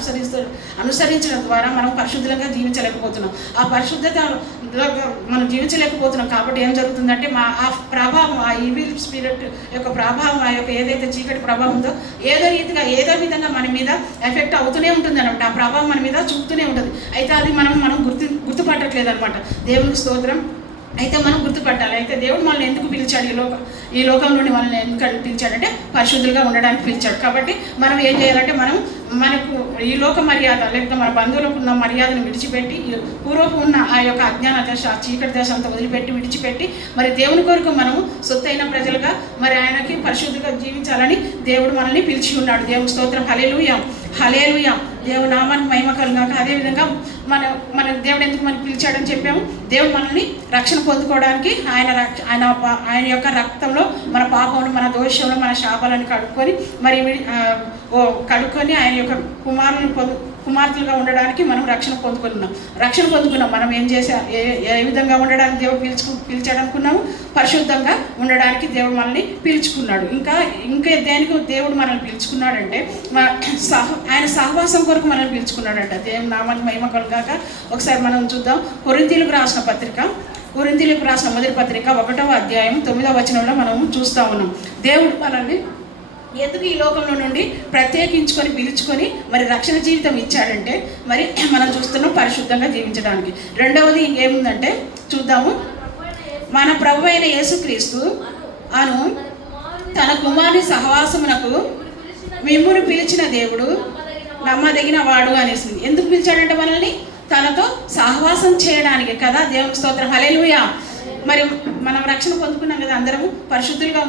అనుసరించడం ద్వారా మనం పరిశుద్ధంగా జీవించలేకపోతున్నాం. ఆ పరిశుద్ధతలో మనం జీవించలేకపోతున్నాం. కాబట్టి ఏం జరుగుతుందంటే ఆ ప్రభావం, ఆ ఈవిల్ స్పిరిట్ యొక్క ప్రభావం, ఆ యొక్క ఏదైతే చీకటి ప్రభావం ఉందో ఏదో విధంగా మన మీద ఎఫెక్ట్ అవుతూనే ఉంటుంది అనమాట. ఆ ప్రభావం మన మీద చూపుతూనే ఉంటుంది. అయితే అది మనం గుర్తుపట్టట్లేదు అనమాట. దేవునికి స్తోత్రం. అయితే మనం గుర్తుపట్టాలి. అయితే దేవుడు మనల్ని ఎందుకు పిలిచాడు, ఈ లోకం నుండి మనల్ని ఎందుకు పిలిచాడంటే పరిశుద్ధులుగా ఉండడానికి పిలిచాడు. కాబట్టి మనం ఏం చేయాలంటే మనకు ఈ లోక మర్యాద లేకపోతే మన బంధువులకు ఉన్న మర్యాదను విడిచిపెట్టి పూర్వపు ఉన్న ఆ యొక్క అజ్ఞాన దశ, చీకటి దశ అంతా విడిచిపెట్టి మరి దేవుని కొరకు మనము సొత్తైన ప్రజలుగా మరి ఆయనకి పరిశుద్ధిగా జీవించాలని దేవుడు మనల్ని పిలిచి ఉన్నాడు. దేవుని స్తోత్రం. హల్లెలూయా, హల్లెలూయా. దేవుడు నామానికి మహిమ కలుగాక. అదేవిధంగా మన దేవుడు ఎందుకు మనకు పిలిచాడని చెప్పాము. దేవుడు మనల్ని రక్షణ పొందుకోవడానికి ఆయన యొక్క రక్తంలో మన పాపంలో, మన దోషంలో, మన శాపాలను కడుక్కొని ఆయన యొక్క కుమార్తెలుగా ఉండడానికి మనం రక్షణ పొందుకున్నాం. మనం ఏం ఏ విధంగా ఉండడానికి దేవుడు పిలిచాడు అనుకున్నాము? పరిశుద్ధంగా ఉండడానికి దేవుడు మనల్ని పిలుచుకున్నాడు. ఇంకా దేనికి దేవుడు మనల్ని పిలుచుకున్నాడంటే ఆయన సహవాసం కొరకు మనల్ని పిలుచుకున్నాడంట. దేవుని నామానికి మహిమ కలుగాక. ఒకసారి మనం చూద్దాం. కొరింథీయులకు రాసిన మొదటి పత్రిక 1వ అధ్యాయం 9వ వచనంలో మనం చూస్తూ ఉన్నాం. దేవుడు మనల్ని ఎందుకు ఈ లోకంలో నుండి ప్రత్యేకించుకొని పిలుచుకొని మరి రక్షణ జీవితం ఇచ్చాడంటే మరి మనం చూస్తున్నాం పరిశుద్ధంగా జీవించడానికి. రెండవది ఇంకేముందంటే చూద్దాము. మన ప్రభు అయిన యేసుక్రీస్తు అను తన కుమారుని సహవాసమునకు మిమ్మును పిలిచిన దేవుడు నమ్మదగిన వాడు అనేసి. ఎందుకు పిలిచాడంటే మనల్ని తనతో సహవాసం చేయడానికి కదా. దేవుని స్తోత్రం. హల్లెలూయా. మరి మనం రక్షణ పొందుకున్నాం కదా, అందరము పరిశుద్ధులుగా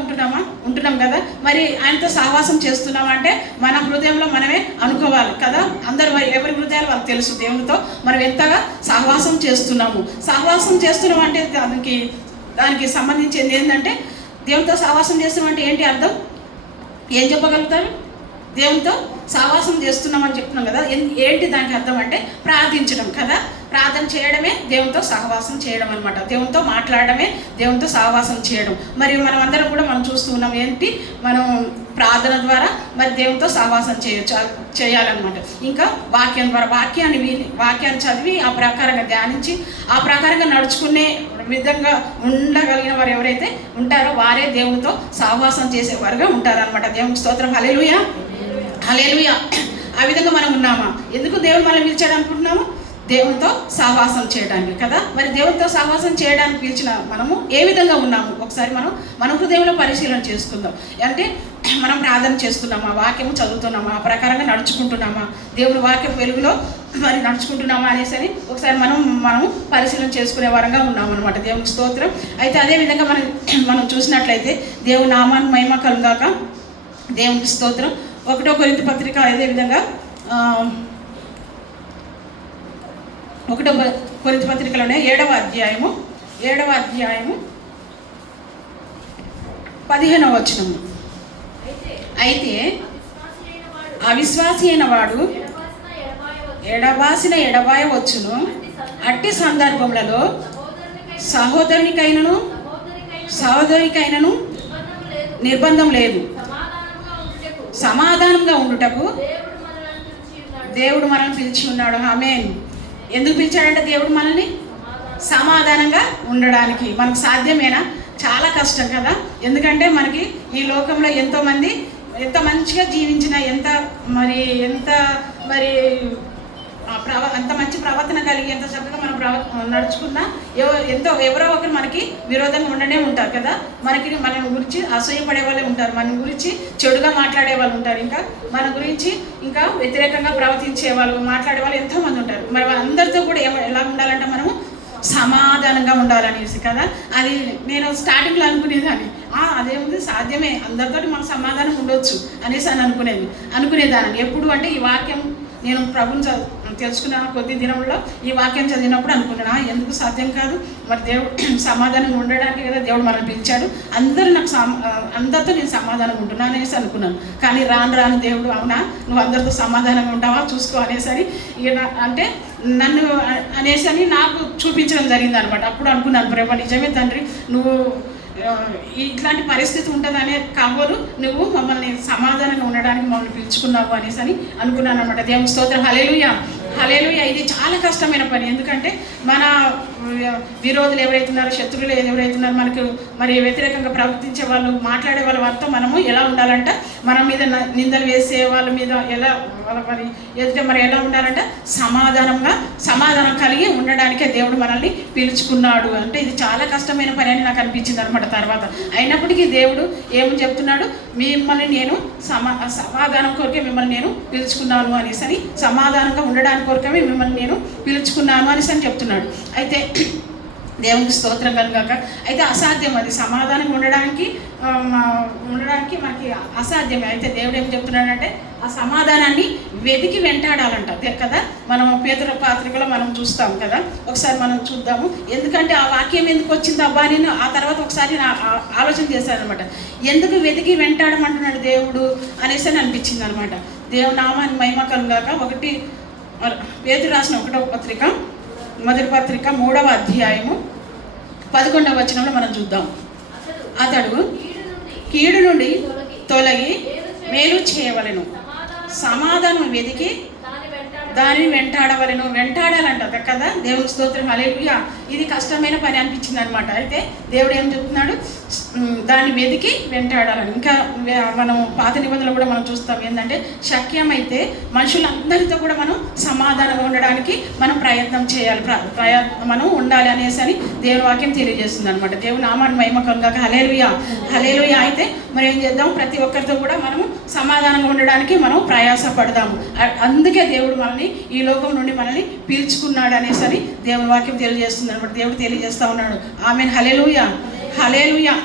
ఉంటున్నాం కదా. మరి ఆయనతో సహవాసం చేస్తున్నాం అంటే మన హృదయంలో మనమే అనుకోవాలి కదా. ఎవరి హృదయాలు వాళ్ళకి తెలుసు. దేవునితో మనం ఎంతగా సహవాసం చేస్తున్నాం అంటే దానికి సంబంధించింది ఏంటంటే, దేవునితో సహవాసం చేస్తున్నాం అంటే ఏంటి అర్థం? ఏం చెప్పగలుగుతారు? దేవునితో సహవాసం చేస్తున్నామని చెప్తున్నాం కదా. ఏంటి దానికి అర్థం అంటే ప్రార్థించడం కదా. ప్రార్థన చేయడమే దేవునితో సహవాసం చేయడం అనమాట. దేవునితో మాట్లాడడమే దేవునితో సహవాసం చేయడం. మరి మనం అందరం కూడా మనం చూస్తూ ఉన్నాం ఏంటి, మనం ప్రార్థన ద్వారా మరి దేవునితో సహవాసం చేయాలన్నమాట. ఇంకా వాక్యం ద్వారా వాక్యాన్ని చదివి ఆ ప్రకారంగా ధ్యానించి ఆ ప్రకారంగా నడుచుకునే విధంగా ఉండగలిగిన వారు ఎవరైతే ఉంటారో వారే దేవునితో సహవాసం చేసేవారుగా ఉంటారనమాట. దేవునికి స్తోత్రం. హల్లెలూయా, హల్లెలూయా. ఆ విధంగా మనం ఉన్నామా? ఎందుకు దేవుడు మనం పిలిచాడు అనుకుంటున్నాము? దేవునితో సహవాసం చేయడానికి కదా. మరి దేవునితో సహవాసం చేయడానికి పిలిచిన మనము ఏ విధంగా ఉన్నాము? ఒకసారి మన హృదయంలో పరిశీలన చేసుకుందాం. అంటే మనం ప్రార్థన చేస్తున్నామా, వాక్యము చదువుతున్నామా, ఆ ప్రకారంగా నడుచుకుంటున్నామా, దేవుని వాక్యం వెలుగులో మరి నడుచుకుంటున్నామా అనేసి ఒకసారి మనం పరిశీలన చేసుకునే వారంగా ఉన్నాం అనమాట. దేవునికి స్తోత్రం. అయితే అదేవిధంగా మనం చూసినట్లయితే దేవుని నామాన్ని మహిమ కలుగాక. దేవునికి స్తోత్రం. 1వ కొరింథీ పత్రిక అదేవిధంగా 1వ కొరింథీ పత్రికలోనే 7వ అధ్యాయము 15వ వచనము. అయితే అవిశ్వాసి అయిన వాడు ఎడబాయ వచ్చును. అట్టి సందర్భములలో సహోదరికైనను నిర్బంధం లేదు, సమాధానంగా ఉండుటకు దేవుడు మనల్ని పిలిచి ఉన్నాడు. ఆమేన్. ఎందుకు పిలిచాడంటే దేవుడు మనల్ని సమాధానంగా ఉండడానికి. మనకు సాధ్యమేనా? చాలా కష్టం కదా. ఎందుకంటే మనకి ఈ లోకంలో ఎంతోమంది ఎంత మంచిగా జీవించినా, ఎంత అంత మంచి ప్రవర్తన కలిగి ఎంత చక్కగా మనం నడుచుకున్నా ఎవరో ఒకరు మనకి విరోధంగా ఉండనే ఉంటారు కదా. మన గురించి అసూయపడే వాళ్ళే ఉంటారు, మన గురించి చెడుగా మాట్లాడే వాళ్ళు ఉంటారు, ఇంకా మన గురించి ఇంకా వ్యతిరేకంగా ప్రవర్తించే వాళ్ళు, మాట్లాడే వాళ్ళు ఎంతోమంది ఉంటారు. మరి వాళ్ళందరితో కూడా ఎలా ఉండాలంటే మనము సమాధానంగా ఉండాలనేసి కదా. అది నేను స్టార్టింగ్లో అనుకునేదాన్ని, అదేముంది సాధ్యమే, అందరితో మనం సమాధానం ఉండొచ్చు అనేసి అనుకునేదాన్ని. ఎప్పుడు అంటే ఈ వాక్యం నేను ప్రభుని తెలుసుకున్న కొద్ది దినంలో ఈ వాక్యం చదివినప్పుడు అనుకున్నాను, ఎందుకు సాధ్యం కాదు, మరి దేవుడు సమాధానంగా ఉండడానికి కదా దేవుడు మనల్ని పిలిచాడు, అందరితో నేను సమాధానంగా ఉంటున్నాను అనేసి అనుకున్నాను. కానీ రాను దేవుడు, అవునా నువ్వు అందరితో సమాధానంగా ఉంటావా చూసుకో అనేసరి అంటే నన్ను నాకు చూపించడం జరిగింది అనమాట. అప్పుడు అనుకున్నాను, ప్రభు నిజమే తండ్రి, నువ్వు ఇట్లాంటి పరిస్థితి ఉంటుందనే కాబోలు నువ్వు మమ్మల్ని సమాధానంగా ఉండడానికి మమ్మల్ని పిలుచుకున్నావు అనేసి అని అనుకున్నాను అనమాట. దేవుని స్తోత్రం. హల్లెలూయా, హల్లెలూయా. ఇది చాలా కష్టమైన పని. ఎందుకంటే మన విరోధులు ఎవరైతే ఉన్నారో, శత్రువులు ఎవరైతే ఉన్నారో, మనకు మరి వ్యతిరేకంగా ప్రవర్తించే వాళ్ళు, మాట్లాడే వాళ్ళతో మనము ఎలా ఉండాలంట, మన మీద నిందలు వేసే వాళ్ళ మీద ఎలా మరి ఎదుట మరి ఎలా ఉండాలంట, సమాధానం కలిగి ఉండడానికే దేవుడు మనల్ని పిలుచుకున్నాడు. అంటే ఇది చాలా కష్టమైన పని అని నాకు అనిపించింది అనమాట. తర్వాత అయినప్పటికీ దేవుడు ఏమని చెప్తున్నాడు, మిమ్మల్ని నేను సమాధానం కొరకే మిమ్మల్ని నేను పిలుచుకున్నాను అనేసి అని, సమాధానంగా ఉండడానికి కొరకే మిమ్మల్ని నేను పిలుచుకున్నాను అనేసి అని చెప్తున్నాడు. అయితే దేవునికి స్తోత్రం కలుగాక. అయితే అసాధ్యం, అది సమాధానంగా ఉండడానికి మనకి అసాధ్యమే. అయితే దేవుడు ఏం చెప్తున్నాడంటే ఆ సమాధానాన్ని వెతికి వెంటాడాలంట కదా. మనం పేతురు పత్రికలో మనం చూస్తాం కదా, ఒకసారి మనం చూద్దాము. ఎందుకంటే ఆ వాక్యం ఎందుకు వచ్చింది అబ్బా నేను ఆ తర్వాత ఒకసారి ఆలోచన చేశాను అనమాట. ఎందుకు వెతికి వెంటాడమంటున్నాడు దేవుడు అనేసి అని అనిపించింది అనమాట. దేవుడు నామానికి మహిమ కలుగాక. పేతురు రాసిన 1వ పత్రిక, మొదటి పత్రిక 3వ అధ్యాయము 11వ వచనంలో మనం చూద్దాం. అతడు కీడు నుండి తొలగి మేలు చేయవలెను, సమాధానం వెతికి దానిని వెంటాడాలంట కదా. దేవుని స్తోత్రం. హల్లెలూయా. ఇది కష్టమైన పని అనిపించింది అనమాట. అయితే దేవుడు ఏం చెప్తున్నాడు, దాన్ని వెతికి వెంటాడాలని. ఇంకా మనం పాత నిబంధనలు కూడా మనం చూస్తాం ఏంటంటే, శక్యమైతే మనుషులందరితో కూడా మనం సమాధానంగా ఉండడానికి మనం ప్రయత్నం చేయాలి, మనం ఉండాలి అనేసి అని దేవుని వాక్యం తెలియజేస్తుంది అనమాట. దేవుని నామాన్ని మహిమ కలుగాక. హల్లెలూయా, హల్లెలూయా. అయితే మరి ఏం చేద్దాం, ప్రతి ఒక్కరితో కూడా మనము సమాధానంగా ఉండడానికి మనం ప్రయాసపడదాము. అందుకే దేవుడు మనల్ని ఈ లోకం నుండి మనల్ని పిలుచుకున్నాడు అనేసి అని దేవుని వాక్యం తెలియజేస్తుంది అనమాట. దేవుడు తెలియజేస్తూ ఉన్నాడు. ఆమేన్. హల్లెలూయా, హల్లెలూయా.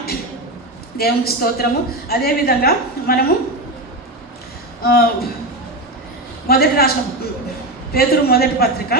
దేవునికి స్తోత్రము. అదేవిధంగా మనము మొదటి రాసిన పేతురు మొదటి పత్రిక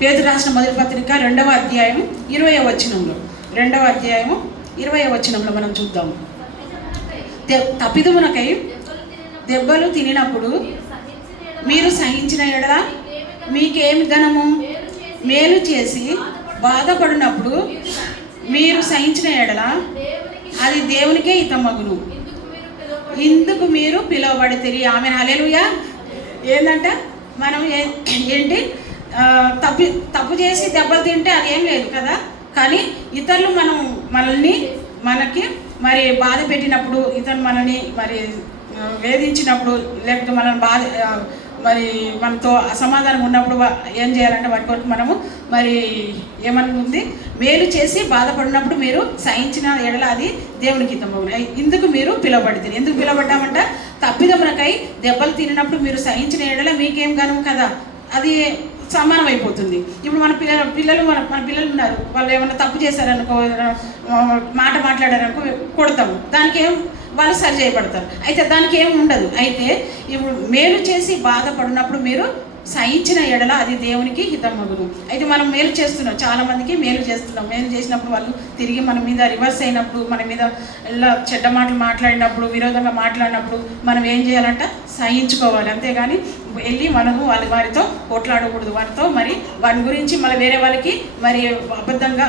పేతురు రాసిన మొదటి పత్రిక 2వ అధ్యాయం 20వ వచనంలో, 2వ అధ్యాయము 20వ వచనంలో మనం చూద్దాము. తప్పిదమునకై దెబ్బలు తినినప్పుడు మీరు సహించిన ఎడల మీకేమి ఘనము? మేలు చేసి బాధపడినప్పుడు మీరు సహించిన ఎడల అది దేవునికే హితమగును, ఇందుకు మీరు పిలువబడితిరి. ఆమేన్. హల్లెలూయా. ఏంటంటే మనం ఏంటి తప్పు చేసి దెబ్బలు తింటే అదేం లేదు కదా. కానీ ఇతరులు మనకి మరి బాధ పెట్టినప్పుడు, ఇతరులు మనని మరి వేధించినప్పుడు, లేకపోతే మనల్ని మరి మనతో అసమాధానం ఉన్నప్పుడు ఏం చేయాలంటే వాటి కొరకు మనము మరి ఏమనుంది, మేలు చేసి బాధపడినప్పుడు మీరు సహించిన ఎడల అది దేవునికి హితమగును, ఇందుకు మీరు పిలువబడితే. ఎందుకు పిలువబడ్డామంట, తప్పిదమునకై దెబ్బలు తినినప్పుడు మీరు సహించిన ఎడల మీకేం ఘనము కదా, అది సమానం అయిపోతుంది. ఇప్పుడు మన పిల్లలు ఉన్నారు, వాళ్ళు ఏమైనా తప్పు చేశారనుకో, మాట మాట్లాడారనుకో కొడతాము, దానికి ఏం వాళ్ళు సరి చేయబడతారు. అయితే దానికి ఏం ఉండదు. అయితే ఇప్పుడు మేలు చేసి బాధపడినప్పుడు మీరు సహించిన ఎడల అది దేవునికి హితమగును. అయితే మనం మేలు చేస్తున్నాం, చాలామందికి మేలు చేస్తున్నాం. మేలు చేసినప్పుడు వాళ్ళు తిరిగి మన మీద రివర్స్ అయినప్పుడు, మన మీద ఇలా చెడ్డ మాటలు మాట్లాడినప్పుడు, విరోధంగా మాట్లాడినప్పుడు మనం ఏం చేయాలంట, సహించుకోవాలి. అంతేగాని వెళ్ళి మనము వారితో కొట్లాడకూడదు. వారి గురించి మళ్ళీ వేరే వాళ్ళకి మరి అబద్ధంగా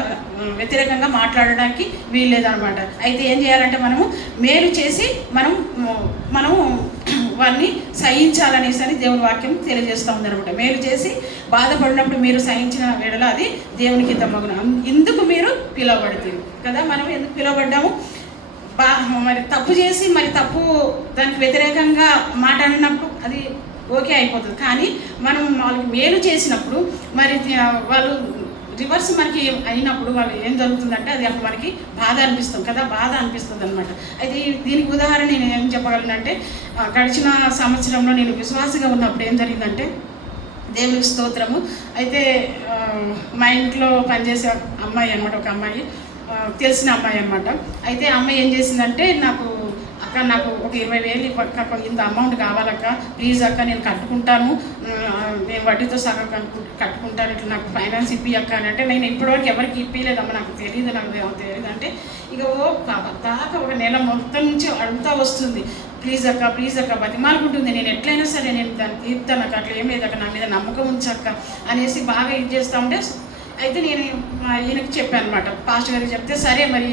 వ్యతిరేకంగా మాట్లాడడానికి వీల్లేదనమాట. అయితే ఏం చేయాలంటే మనము మేలు చేసి మనం వారిని సహించాలనేసి అని దేవుని వాక్యం తెలియజేస్తూ ఉందనమాట. మేలు చేసి బాధపడినప్పుడు మీరు సహించిన వేళ అది దేవునికి హితమగును, ఇందుకు మీరు పిలువబడతారు కదా. మనం ఎందుకు పిలువబడ్డాము, మరి తప్పు చేసి మరి తప్పు దానికి వ్యతిరేకంగా మాట్లాడినప్పుడు అది ఓకే అయిపోతుంది. కానీ మనం వాళ్ళకి మేలు చేసినప్పుడు మరి వాళ్ళు రివర్స్ మనకి అయినప్పుడు వాళ్ళు ఏం జరుగుతుందంటే అది అప్పుడు మనకి బాధ అనిపిస్తుంది కదా, బాధ అనిపిస్తుంది అనమాట. అయితే దీనికి ఉదాహరణ నేను ఏం చెప్పగలనంటే, గడిచిన సంవత్సరంలో నేను విశ్వాసగా ఉన్నప్పుడు ఏం జరిగిందంటే, దేవునికి స్తోత్రము. అయితే మా ఇంట్లో పనిచేసే అమ్మాయి అనమాట, ఒక అమ్మాయి తెలిసిన అమ్మాయి అనమాట. అయితే అమ్మాయి ఏం చేసిందంటే, నాకు అక్క నాకు ఒక 20,000 అక్క ఇంత అమౌంట్ కావాలక్క, ప్లీజ్ అక్క నేను కట్టుకుంటాను, నేను వడ్డీతో సగం కట్టుకుంటాను, ఇట్లా నాకు ఫైనాన్స్ ఇప్పి అక్క అని అంటే నేను ఇప్పటివరకు ఎవరికి ఇప్పలేదమ్మా, నాకు తెలియదు అంటే ఇక దాకా ఒక నెల మొత్తం నుంచి అంతా వస్తుంది, ప్లీజ్ అక్క బతిమాలుకుంటుంది, నేను ఎట్లయినా సరే నేను దాన్ని తీర్తాను అక్క, అట్లా ఏం లేదక్క, నా మీద నమ్మకం ఉంచక్క అనేసి బాగా ఇది చేస్తూ ఉంటే, అయితే నేను ఈయనకి చెప్పాను అనమాట, పాస్టర్ గారికి చెప్తే సరే మరి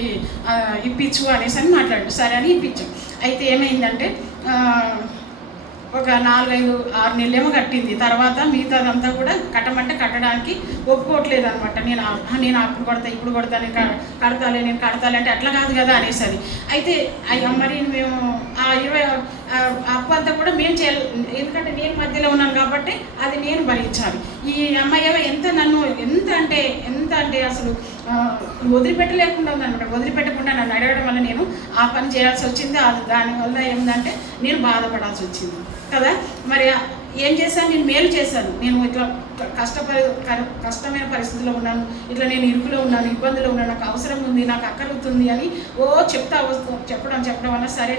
ఇప్పించు అనేసి అని మాట్లాడు, సరే అని ఇప్పించాం. అయితే ఏమైందంటే ఒక 4-5-6 నెలలేమో కట్టింది. తర్వాత మిగతాదంతా కూడా కట్టమంటే కట్టడానికి ఒప్పుకోవట్లేదు అనమాట. నేను అప్పుడు కొడతా ఇప్పుడు కొడతా, నేను కడతాలే అంటే అట్లా కాదు కదా అనేసి. అయితే మరి మేము ఆ 20 అప్పు అంతా కూడా మేము చేయాలి, ఎందుకంటే నేను మధ్యలో ఉన్నాను కాబట్టి అది నేను భరించాలి. ఈ అమ్మాయి నన్ను ఎంత అంటే అసలు వదిలిపెట్టలేకుండా ఉందనమాట. వదిలిపెట్టకుండా నన్ను అడగడం వల్ల నేను ఆ పని చేయాల్సి వచ్చింది. దానివల్ల ఏంటంటే నేను బాధపడాల్సి వచ్చింది కదా. మరి ఏం చేశాను, నేను మేలు చేశాను. నేను ఇట్లా కష్టమైన పరిస్థితిలో ఉన్నాను, ఇట్లా నేను ఇరుకులో ఉన్నాను, ఇబ్బందులో ఉన్నాను, నాకు అవసరం ఉంది, నాకు అక్కరుతుంది అని చెప్పడం వల్ల సరే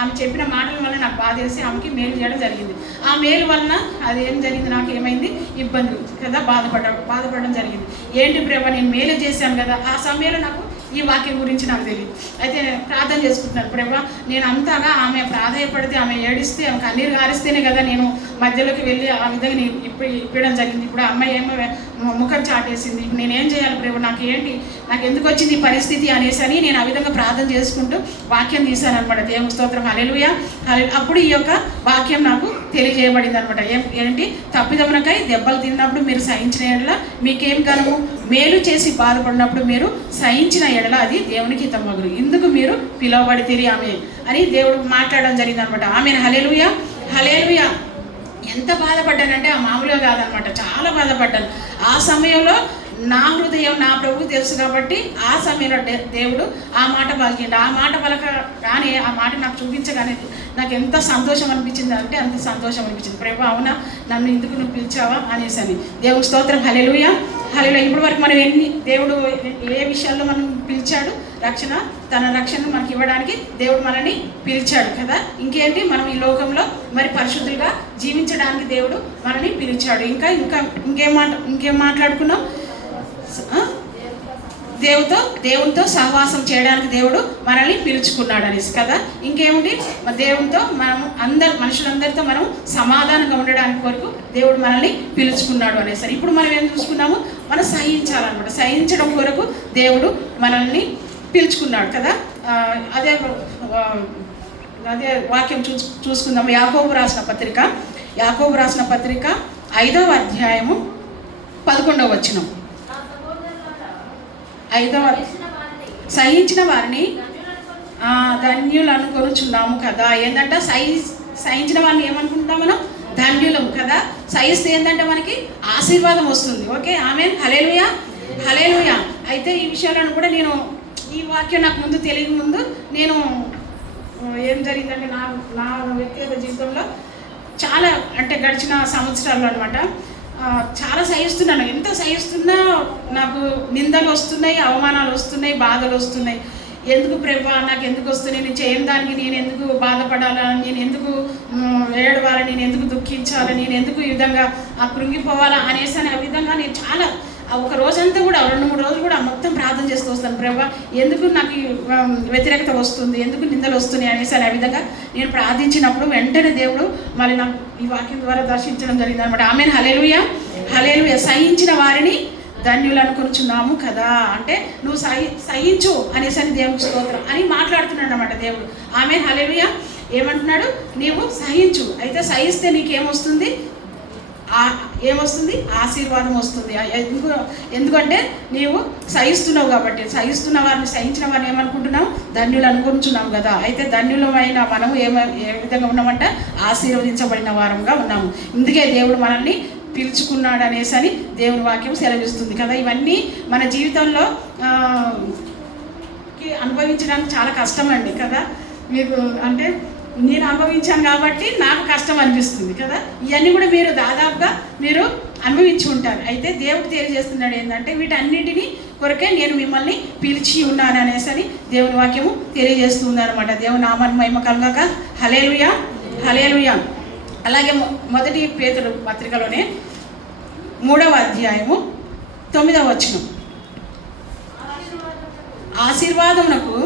ఆమె చెప్పిన మాటల వల్ల నాకు బాధ వేసి ఆమెకి మేలు చేయడం జరిగింది. ఆ మేలు వలన అది ఏం జరిగింది, నాకు ఏమైంది, ఇబ్బంది కదా, బాధపడడం జరిగింది. ఏంటి ప్రేమ, నేను మేలు చేశాను కదా. ఆ సమయంలో నాకు ఈ వాక్యం గురించి నాకు తెలియదు. అయితే ప్రార్థన చేసుకుంటున్నాను, ప్రేమ నేను అంతగా ఆమె ప్రాధాయపడితే, ఆమె ఏడిస్తే, ఆమె కన్నీరు గారిస్తేనే కదా నేను మధ్యలోకి వెళ్ళి ఆ విధంగా నేను ఇప్పడం జరిగింది. ఇప్పుడు అమ్మాయి ఏమో ముఖం చాటేసింది, ఇప్పుడు నేనేం చేయాలి ప్రేమ, నాకు ఎందుకు వచ్చింది ఈ పరిస్థితి అనేసి నేను ఆ విధంగా ప్రార్థన చేసుకుంటూ వాక్యం తీశాను అనమాట. దేవుని స్తోత్రం, హల్లెలూయా. అప్పుడు ఈ యొక్క వాక్యం నాకు తెలియజేయబడింది అనమాట. ఏంటి, తప్పిదమునకై దెబ్బలు తిన్నప్పుడు మీరు సహించిన ఎడల మీకేం కలము, మేలు చేసి బాధపడినప్పుడు మీరు సహించిన ఎడల అది దేవునికి హితమగును, ఇందుకు మీరు పిలువబడి తిరిగి ఆమె అని దేవుడు మాట్లాడడం జరిగింది అనమాట. ఆమె హల్లెలూయా హల్లెలూయా. ఎంత బాధపడ్డానంటే మామూలుగా కాదనమాట, చాలా బాధపడ్డాను. ఆ సమయంలో నా హృదయం నా ప్రభువు తెలుసు కాబట్టి ఆ సమయంలో దేవుడు ఆ మాట పలికిండు. ఆ మాట పలకగానే, ఆ మాట నాకు చూపించగానే నాకు ఎంత సంతోషం అనిపించింది అంటే అంత సంతోషం అనిపించింది. ప్రభు అవునా, నన్ను ఎందుకు నువ్వు పిలిచావా అనేసి అని. దేవుని స్తోత్రం, హల్లెలూయా హల్లెలూయా. ఇప్పటి వరకు మనం దేవుడు ఏ విషయాల్లో మనం పిలిచాడు, తన రక్షణను మనకి ఇవ్వడానికి దేవుడు మనల్ని పిలిచాడు కదా. ఇంకేంటి, మనం ఈ లోకంలో మరి పరిశుద్ధులుగా జీవించడానికి దేవుడు మనల్ని పిలిచాడు. ఇంకేం మాట్లాడుకున్నాం, దేవునితో సహవాసం చేయడానికి దేవుడు మనల్ని పిలుచుకున్నాడు అనేసి కదా. ఇంకేమిటి, దేవునితో మనం మనుషులందరితో మనం సమాధానంగా ఉండడానికి కొరకు దేవుడు మనల్ని పిలుచుకున్నాడు అనేసి. ఇప్పుడు మనం ఏం చూసుకున్నాము, మనం సహించాలన్నమాట. సహించడం కొరకు దేవుడు మనల్ని పిలుచుకున్నాడు కదా. అదే వాక్యం చూసుకుందాము. యాకోబు రాసిన పత్రిక 5వ అధ్యాయము 11వ వచనం. సహించిన వారిని ధన్యులు అనుకొనుచున్నాము కదా. ఏంటంటే సహించిన వారిని ఏమనుకుంటాం మనం, ధన్యులం కదా. సహిస్తే ఏంటంటే మనకి ఆశీర్వాదం వస్తుంది. ఓకే, ఆమేన్, హల్లెలూయా హల్లెలూయా. అయితే ఈ విషయాలను కూడా నేను ఈ వాక్యం నాకు ముందు తెలియక ముందు నేను ఏం జరిగిందంటే నా వ్యక్తిగత జీవితంలో చాలా అంటే గడిచిన సంవత్సరాలు అనమాట చాలా సహిస్తున్నాను. ఎంత సహిస్తున్నా నాకు నిందలు వస్తున్నాయి, అవమానాలు వస్తున్నాయి, బాధలు వస్తున్నాయి. ఎందుకు ప్రభా నాకు ఎందుకు వస్తున్నాయి, నేను చేయని దానికి నేను ఎందుకు బాధపడాలా, నేను ఎందుకు ఏడవాలా, నేను ఎందుకు దుఃఖించాలా, నేను ఎందుకు ఈ విధంగా కృంగిపోవాలా అనేసి ఆ విధంగా నేను చాలా ఒక రోజంతా కూడా 2-3 రోజులు కూడా మొత్తం ప్రార్థన చేస్తూ వస్తాను. ప్రభా ఎందుకు నాకు వ్యతిరేకత వస్తుంది, ఎందుకు నిందలు వస్తున్నాయి అనేసి ఆ విధంగా నేను ప్రార్థించినప్పుడు వెంటనే దేవుడు మళ్ళీ నాకు ఈ వాక్యం ద్వారా దర్శించడం జరిగింది అనమాట. ఆమేన్, హల్లెలూయా హల్లెలూయా. సహించిన వారిని ధన్యులు అనుకొనుచున్నాము కదా. అంటే నువ్వు సహించు అనేసి దేవునికి స్తోత్రం అని మాట్లాడుతున్నాడు అనమాట దేవుడు. ఆమేన్, హల్లెలూయా. ఏమంటున్నాడు, నీవు సహించు. అయితే సహిస్తే నీకేమొస్తుంది, ఆశీర్వాదం వస్తుంది. ఎందుకంటే నీవు సహిస్తున్నావు కాబట్టి. సహించిన వారిని ఏమనుకుంటున్నావు, ధన్యులు అనుకుంటున్నాము కదా. అయితే ధన్యులమైన మనము ఏ విధంగా ఉన్నామంటే ఆశీర్వదించబడిన వారంగా ఉన్నాము. ఇందుకే దేవుడు మనల్ని పిలుచుకున్నాడు అనేసి అని దేవుని వాక్యం సెలవిస్తుంది కదా. ఇవన్నీ మన జీవితంలో అనుభవించడానికి చాలా కష్టం అండి కదా. మీకు అంటే నేను అనుభవించాను కాబట్టి నాకు కష్టం అనిపిస్తుంది కదా. ఇవన్నీ కూడా మీరు దాదాపుగా అనుభవించి ఉంటారు. అయితే దేవుడు తెలియజేస్తున్నాడు ఏంటంటే వీటన్నిటిని కొరకే నేను మిమ్మల్ని పిలిచి ఉన్నాను అనేసి అని దేవుని వాక్యము తెలియజేస్తుంది అనమాట. దేవుని నామాన్ని మహిమ కలుగాక. హల్లెలూయా, హల్లెలూయా. అలాగే మొదటి పేతురు పత్రికలోనే 3వ అధ్యాయము 9వ వచనం, ఆశీర్వాదమునకు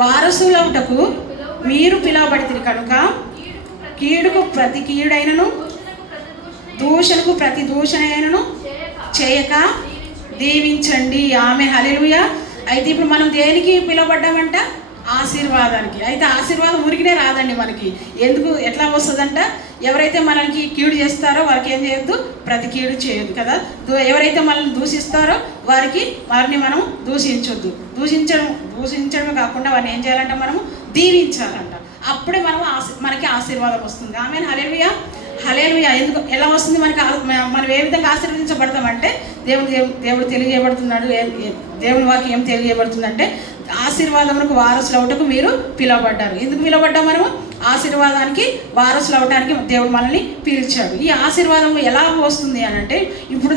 వారసులవుటకు మీరు పిలువబడితిరి కనుక కీడుకు ప్రతి కీడైనను దూషణకు ప్రతి దూషణ అయినను చేయక దీవించండి. ఆమె హల్లెలూయా. అయితే ఇప్పుడు మనం దేనికి పిలువబడ్డామంట? ఆశీర్వాదానికి. అయితే ఆశీర్వాదం ఊరికినే రాదండి మనకి. ఎందుకు ఎట్లా వస్తుందంట? ఎవరైతే మనకి కీడు చేస్తారో వారికి ఏం చేయొద్దు? ప్రతి కీడు చేయొద్దు కదా. ఎవరైతే మనల్ని దూషిస్తారో వారిని మనం దూషించొద్దు. దూషించడమే కాకుండా వారిని ఏం చేయాలంట? మనము దీవించాలంట. అప్పుడే మనకి ఆశీర్వాదం వస్తుంది. ఆమె హల్లెలూయా, హల్లెలూయా. ఎందుకు ఎలా వస్తుంది మనకి? మనం ఏ విధంగా ఆశీర్వదించబడతామంటే దేవుడు తెలియజేయబడుతున్నాడు. దేవుని వాక్యం ఏం తెలియజేయబడుతుందంటే ఆశీర్వాదములకు వారసులు అవటకు మీరు పిలువబడ్డారు. ఎందుకు పిలువబడ్డాం? మనము ఆశీర్వాదానికి వారసులు అవడానికి దేవుడు మనల్ని పిలిచాడు. ఈ ఆశీర్వాదం ఎలా వస్తుంది అని అంటే ఇప్పుడు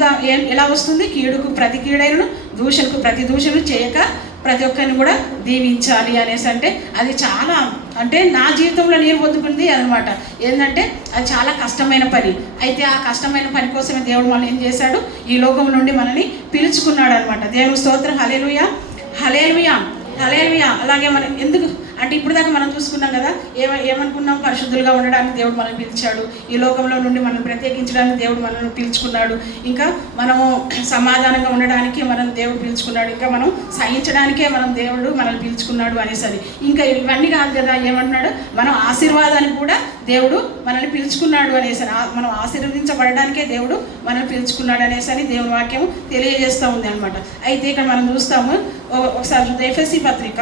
ఎలా వస్తుంది? కీడుకు ప్రతి కీడైనను దూషణకు ప్రతి దూషణ చేయక ప్రతి ఒక్కరిని కూడా దీవించాలి అనేసి అంటే అది చాలా అంటే నా జీవితంలో నేను పొందుకుంది అనమాట. ఏంటంటే అది చాలా కష్టమైన పని. అయితే ఆ కష్టమైన పని కోసమే దేవుడు మనల్ని ఏం చేశాడు? ఈ లోకం నుండి మనల్ని పిలుచుకున్నాడు అనమాట. దేవుని స్తోత్రం. హల్లెలూయా, హల్లెలూయా, హల్లెలూయా. అలాగే మనం ఎందుకు అంటే ఇప్పుడు దాకా మనం చూసుకున్నాం కదా, ఏమనుకున్నాం? పరిశుద్ధులుగా ఉండడానికి దేవుడు మనల్ని పిలిచాడు. ఈ లోకంలో నుండి మనం ప్రత్యేకించడానికి దేవుడు మనల్ని పిలుచుకున్నాడు. ఇంకా మనము సమాధానంగా ఉండడానికి మనం దేవుడు పిలుచుకున్నాడు. ఇంకా మనం సహించడానికే దేవుడు మనల్ని పిలుచుకున్నాడు అనేసరి. ఇంకా ఇవన్నీ కాదు కదా, ఏమంటున్నాడు? మనం ఆశీర్వాదానికి కూడా దేవుడు మనల్ని పిలుచుకున్నాడు అనేసరి. మనం ఆశీర్వదించబడడానికే దేవుడు మనల్ని పిలుచుకున్నాడు అనేసరి దేవుని వాక్యం తెలియజేస్తూ ఉంది అనమాట. అయితే ఇక్కడ మనం చూస్తాము ఒకసారి ఎఫెసీ పత్రిక,